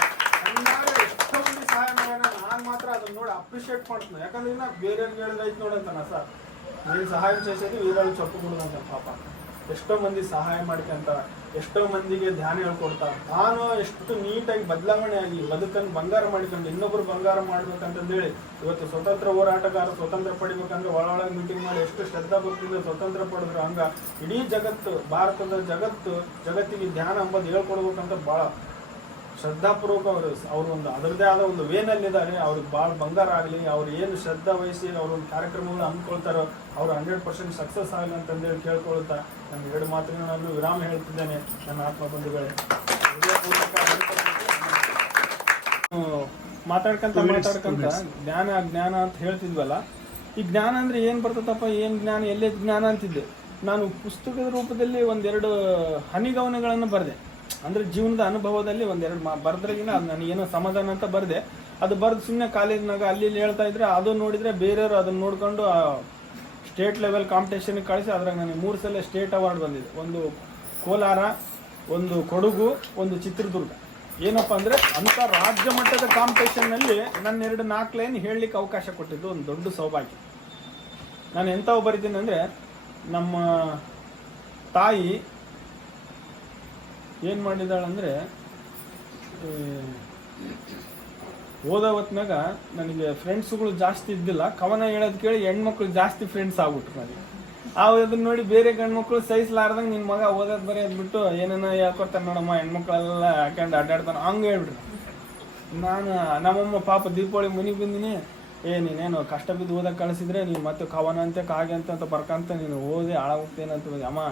ಎಷ್ಟೋ ಮಂದಿ ಸಹಾಯ ಮಾಡೋಣ, ನಾನು ಮಾತ್ರ ಅದನ್ನ ನೋಡಿ ಅಪ್ರಿಷಿಯೇಟ್ ಮಾಡ್ತೀನಿ. ಯಾಕಂದ್ರೆ ಇನ್ನ ಬೇರೆಯವ್ರಿಗೆ ಹೇಳಿದ್ರಾಯ್ತು ನೋಡಂತಾನ ಸರ್, ನೀನು ಸಹಾಯ చేసేది ವೀರಲ್ಲಿ ಚೊಪ್ಪು ಕೊಡೋದಂತ. ಪಾಪ ಎಷ್ಟೋ ಮಂದಿ ಸಹಾಯ ಮಾಡ್ಕೊಂತ, ಎಷ್ಟೋ ಮಂದಿಗೆ ಧ್ಯಾನ ಹೇಳ್ಕೊಡ್ತಾರೆ. ನಾನು ಎಷ್ಟು ನೀಟಾಗಿ ಬದಲಾವಣೆ ಆಗಿ ಬದುಕನ್ನು ಬಂಗಾರ ಮಾಡಿಕೊಂಡು ಇನ್ನೊಬ್ರು ಬಂಗಾರ ಮಾಡ್ಬೇಕಂತಂದೇಳಿ ಇವತ್ತು ಸ್ವತಂತ್ರ ಹೋರಾಟಗಾರ ಸ್ವತಂತ್ರ ಪಡಿಬೇಕಂದ್ರೆ ಒಳಗೆ ಮೀಟಿಂಗ್ ಮಾಡಿ ಎಷ್ಟು ಶ್ರದ್ಧಾ ಭಕ್ತಿಯಿಂದ ಸ್ವತಂತ್ರ ಪಡೆದ್ರು. ಹಂಗ ಇಡೀ ಜಗತ್ತು, ಭಾರತದ ಜಗತ್ತಿಗೆ ಧ್ಯಾನ ಅಂಬದು ಹೇಳ್ಕೊಡ್ಬೇಕಂತ ಭಾಳ ಶ್ರದ್ಧಾಪೂರ್ವಕ ಅವರು ಒಂದು ಅದರದ್ದೇ ಆದ ಒಂದು ವೇನಲ್ಲಿದ್ದಾರೆ. ಅವ್ರಿಗೆ ಭಾಳ ಬಂಗಾರ ಆಗಲಿ, ಅವ್ರು ಏನು ಶ್ರದ್ಧಾ ವಹಿಸಿ ಅವ್ರ ಒಂದು ಕಾರ್ಯಕ್ರಮಗಳನ್ನ ಹಮ್ಮಿಕೊಳ್ತಾರೋ ಅವರು 100% ಸಕ್ಸಸ್ ಆಗಲಿ ಅಂತಂದೇಳಿ ಕೇಳ್ಕೊಳ್ತಾ ನಾನು 2 ಮಾತುಗಳನ್ನು ವಿರಾಮ ಹೇಳ್ತಿದ್ದೇನೆ. ನನ್ನ ಆತ್ಮಬಂಧುಗಳೇ, ಮಾತಾಡ್ಕಂತ ಜ್ಞಾನ ಅಂತ ಹೇಳ್ತಿದ್ವಲ್ಲ, ಈ ಜ್ಞಾನ ಅಂದ್ರೆ ಏನು ಬರ್ತದಪ್ಪ, ಏನು ಜ್ಞಾನ, ಎಲ್ಲೇ ಜ್ಞಾನ ಅಂತಿದ್ದೆ. ನಾನು ಪುಸ್ತಕದ ರೂಪದಲ್ಲಿ 1-2 ಹನಿಗವನಗಳನ್ನು ಬರೆದೆ. ಅಂದರೆ ಜೀವನದ ಅನುಭವದಲ್ಲಿ 1-2 ಬರೆದ್ರಾಗಿನ ಅದು ನನಗೇನೋ ಸಮಾಧಾನ ಅಂತ ಬರೆದೆ. ಅದು ಬರೆದು ಸುಮ್ಮನೆ ಕಾಲೇಜ್ನಾಗ ಅಲ್ಲಿ ಹೇಳ್ತಾ ಇದ್ರೆ ಅದು ನೋಡಿದರೆ ಬೇರೆಯವರು ಅದನ್ನು ನೋಡಿಕೊಂಡು ಸ್ಟೇಟ್ ಲೆವೆಲ್ ಕಾಂಪಿಟೇಷನ್ಗೆ ಕಳಿಸಿ ಅದ್ರಾಗ ನನಗೆ 3 ಸಲ ಸ್ಟೇಟ್ ಅವಾರ್ಡ್ ಬಂದಿದೆ. ಒಂದು ಕೋಲಾರ, ಒಂದು ಕೊಡಗು, ಒಂದು ಚಿತ್ರದುರ್ಗ. ಏನಪ್ಪ ಅಂದರೆ ಅಂಥ ರಾಜ್ಯ ಮಟ್ಟದ ಕಾಂಪಿಟೇಷನ್ನಲ್ಲಿ ನನ್ನ 2-4 ಲೈನ್ ಹೇಳಲಿಕ್ಕೆ ಅವಕಾಶ ಕೊಟ್ಟಿದ್ದು ಒಂದು ದೊಡ್ಡ ಸೌಭಾಗ್ಯ. ನಾನು ಎಂಥವು ಬರೀತೀನಿ ಅಂದರೆ, ನಮ್ಮ ತಾಯಿ ಏನು ಮಾಡಿದಾಳಂದರೆ, ಓದೋ ಹೊತ್ನಾಗ ನನಗೆ ಫ್ರೆಂಡ್ಸ್ಗಳು ಜಾಸ್ತಿ ಇದ್ದಿಲ್ಲ. ಕವನ ಹೇಳೋದು ಕೇಳಿ ಹೆಣ್ಮಕ್ಳು ಜಾಸ್ತಿ ಫ್ರೆಂಡ್ಸ್ ಆಗ್ಬಿಟ್ರು ನನಗೆ. ಅದನ್ನ ನೋಡಿ ಬೇರೆ ಗಂಡ್ಮಕ್ಳು ಸಹಿಸಲಾರ್ದಂಗೆ ನಿನ್ನ ಮಗ ಓದೋದು ಬರೆಯೋದು ಬಿಟ್ಟು ಏನೇನೋ ಹೇಳ್ಕೊಡ್ತಾರೆ ನೋಡಮ್ಮ, ಹೆಣ್ಮಕ್ಳೆಲ್ಲ ಹಾಕೊಂಡು ಅಡ್ಡಾಡ್ತಾನೆ ಹಂಗೆ ಹೇಳ್ಬಿಟ್ರು. ನಾನು ನಮ್ಮಮ್ಮ ಪಾಪ ದೀಪಾವಳಿ ಮನೆಗೆ ಬಂದಿನಿ, ನೀನೇನು ಕಷ್ಟ ಬಿದ್ದು ಓದಕ್ಕೆ ಕಳಿಸಿದ್ರೆ ನೀನು ಮತ್ತೆ ಕವನ ಅಂತೆ ಕಾಗೆ ಅಂತ ಬರ್ಕಂತ ನೀನು ಓದಿ ಹಾಳಾಗೋಗ್ತೇನಂತ. ಅಮ್ಮ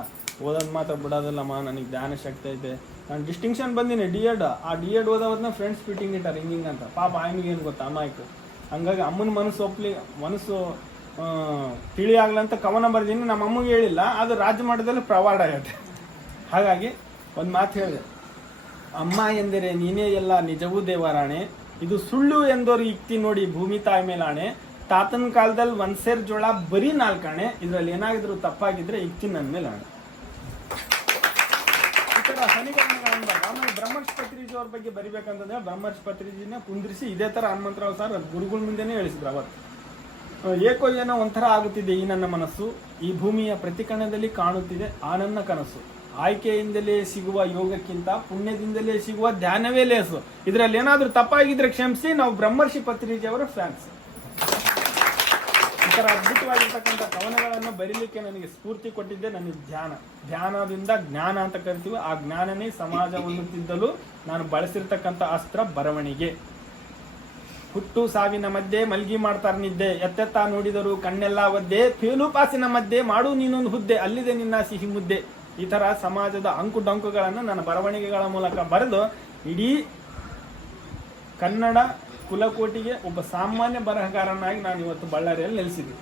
ಓದೋದು ಮಾತ್ರ ಬಿಡೋದಿಲ್ಲಮ್ಮ, ನನಗೆ ಧ್ಯಾನ ಶಕ್ತಿ ಐತೆ. ನಾನು ಡಿಸ್ಟಿಂಕ್ಷನ್ ಬಂದೀನಿ D.Ed. ಆ D.Ed ಓದೋದನ್ನ ಫ್ರೆಂಡ್ಸ್ ಫಿಟ್ಟಿಂಗ್ ಇಟ್ಟಾರೆ ಹಿಂಗಿಂಗ್ ಅಂತ. ಪಾಪ ಆಯ್ಮಿಗೆ ಏನು ಗೊತ್ತಾ ಅಮ್ಮಾಯ್ತು. ಹಂಗಾಗಿ ಅಮ್ಮನ ಮನಸ್ಸು ತಿಳಿ ಆಗ್ಲಂತ ಕವನ ಬರ್ದೀನಿ. ನಮ್ಮ ಅಮ್ಮಗೆ ಹೇಳಿಲ್ಲ, ಅದು ರಾಜ್ಯ ಮಟ್ಟದಲ್ಲಿ ಪ್ರವಾರ್ಡ್ ಆಗತ್ತೆ. ಹಾಗಾಗಿ ಒಂದು ಮಾತು ಹೇಳಿದೆ, ಅಮ್ಮ ಎಂದರೆ ನೀನೇ ಎಲ್ಲ ನಿಜವೂ ದೇವರಾಣೆ, ಇದು ಸುಳ್ಳು ಎಂದೋರು ಇಕ್ತಿ ನೋಡಿ ಭೂಮಿ ತಾಯಿ ಮೇಲಾಣೆ, ತಾತನ ಕಾಲದಲ್ಲಿ 1 ಸೇರ್ ಜೋಳ ಬರೀ 4 ಆಣೆ, ಇದರಲ್ಲಿ ಏನಾಗಿದ್ರು ತಪ್ಪಾಗಿದ್ರೆ ಇಕ್ತಿ ನನ್ನ ಮೇಲೆ ಆಣೆ. ಈ ಥರ ಥರ ಹನಿಗರಣೆಗಳನ್ನು ಆಮೇಲೆ ಬ್ರಹ್ಮರ್ಷಿ ಪತ್ರಿಜಿ ಅವ್ರ ಬಗ್ಗೆ ಬರಿಬೇಕಂತಂದ್ರೆ ಬ್ರಹ್ಮರ್ಷಿ ಪತ್ರಿಜಿನ ಕುಂದಿರಿಸಿ ಇದೇ ಥರ ಹನುಮಂತರಾವ್ ಸರ್ ಗುರುಗಳ ಮುಂದೆನೇ ಹೇಳಿಸಿದ್ರು ಅವತ್ತು. ಏಕೋ ಏನೋ ಒಂಥರ ಆಗುತ್ತಿದೆ ಈ ನನ್ನ ಮನಸ್ಸು, ಈ ಭೂಮಿಯ ಪ್ರತಿಕಣದಲ್ಲಿ ಕಾಣುತ್ತಿದೆ ಆ ನನ್ನ ಕನಸು, ಆಯ್ಕೆಯಿಂದಲೇ ಸಿಗುವ ಯೋಗಕ್ಕಿಂತ ಪುಣ್ಯದಿಂದಲೇ ಸಿಗುವ ಧ್ಯಾನವೇ ಲೇಸು. ಇದರಲ್ಲಿ ಏನಾದರೂ ತಪ್ಪಾಗಿದ್ರೆ ಕ್ಷಮಿಸಿ, ನಾವು ಬ್ರಹ್ಮರ್ಷಿ ಪತ್ರಿಜಿ ಅವರ ಫ್ಯಾನ್ಸ್. ಈ ಥರ ಅದ್ಭುತವಾಗಿರ್ತಕ್ಕಂಥ ಕವನಗಳನ್ನು ಬರೀಲಿಕ್ಕೆ ನನಗೆ ಸ್ಫೂರ್ತಿ ಕೊಟ್ಟಿದ್ದೆ ನನಗೆ ಧ್ಯಾನದಿಂದ ಜ್ಞಾನ ಅಂತ ಕರಿತೀವಿ. ಆ ಜ್ಞಾನನೇ ಸಮಾಜವನ್ನು ತಿದ್ದಲು ನಾನು ಬಳಸಿರ್ತಕ್ಕಂಥ ಅಸ್ತ್ರ ಬರವಣಿಗೆ. ಹುಟ್ಟು ಸಾವಿನ ಮಧ್ಯೆ ಮಲ್ಗಿ ಮಾಡ್ತಾರೆ ನಿದ್ದೆ, ಎತ್ತೆತ್ತ ನೋಡಿದರು ಕಣ್ಣೆಲ್ಲ ಒದ್ದೆ, ಫೇಲು ಪಾಸಿನ ಮಧ್ಯೆ ಮಾಡು ನೀನೊಂದು ಹುದ್ದೆ, ಅಲ್ಲಿದೆ ನಿನ್ನ ಸಿಹಿ ಮುದ್ದೆ. ಈ ಥರ ಸಮಾಜದ ಅಂಕು ಡೊಂಕುಗಳನ್ನು ನನ್ನ ಬರವಣಿಗೆಗಳ ಮೂಲಕ ಬರೆದು ಇಡೀ ಕನ್ನಡ ಕುಲಕೋಟಿಗೆ ಒಬ್ಬ ಸಾಮಾನ್ಯ ಬರಹಗಾರನಾಗಿ ನಾನು ಇವತ್ತು ಬಳ್ಳಾರಿಯಲ್ಲಿ ನೆಲೆಸಿದ್ದೆ.